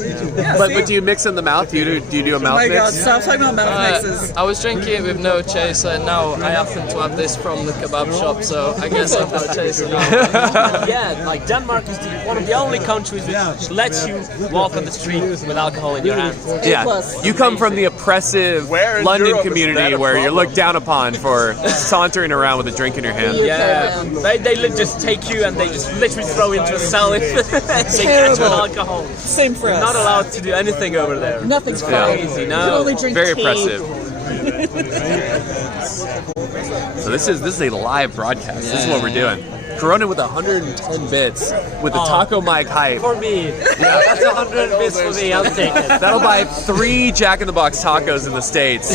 Yeah, but do you mix in the mouth? Do you do a mouth Oh my mix? God! Stop talking about mouth mixes. I was drinking it with no chaser, and now I happen to have this from the kebab shop, so I guess I've got a chaser now. Yeah, like Denmark is one of the only countries which lets you walk on the street with alcohol in your hands. Yeah, you come from the oppressive London community where you're looked down upon for sauntering around with a drink in your hand. Yeah, they just take you and they just literally throw you into a cell and they catch you with alcohol. Same for us. You're not allowed to do anything over there. Nothing's crazy. No, you can only drink very tea. oppressive. So this is a live broadcast. This is what we're doing. Corona with 110 bits with the Taco Mike hype. For me. Yeah, that's 100 bits for me. I'll take it. That'll buy 3 Jack in the Box tacos in the States.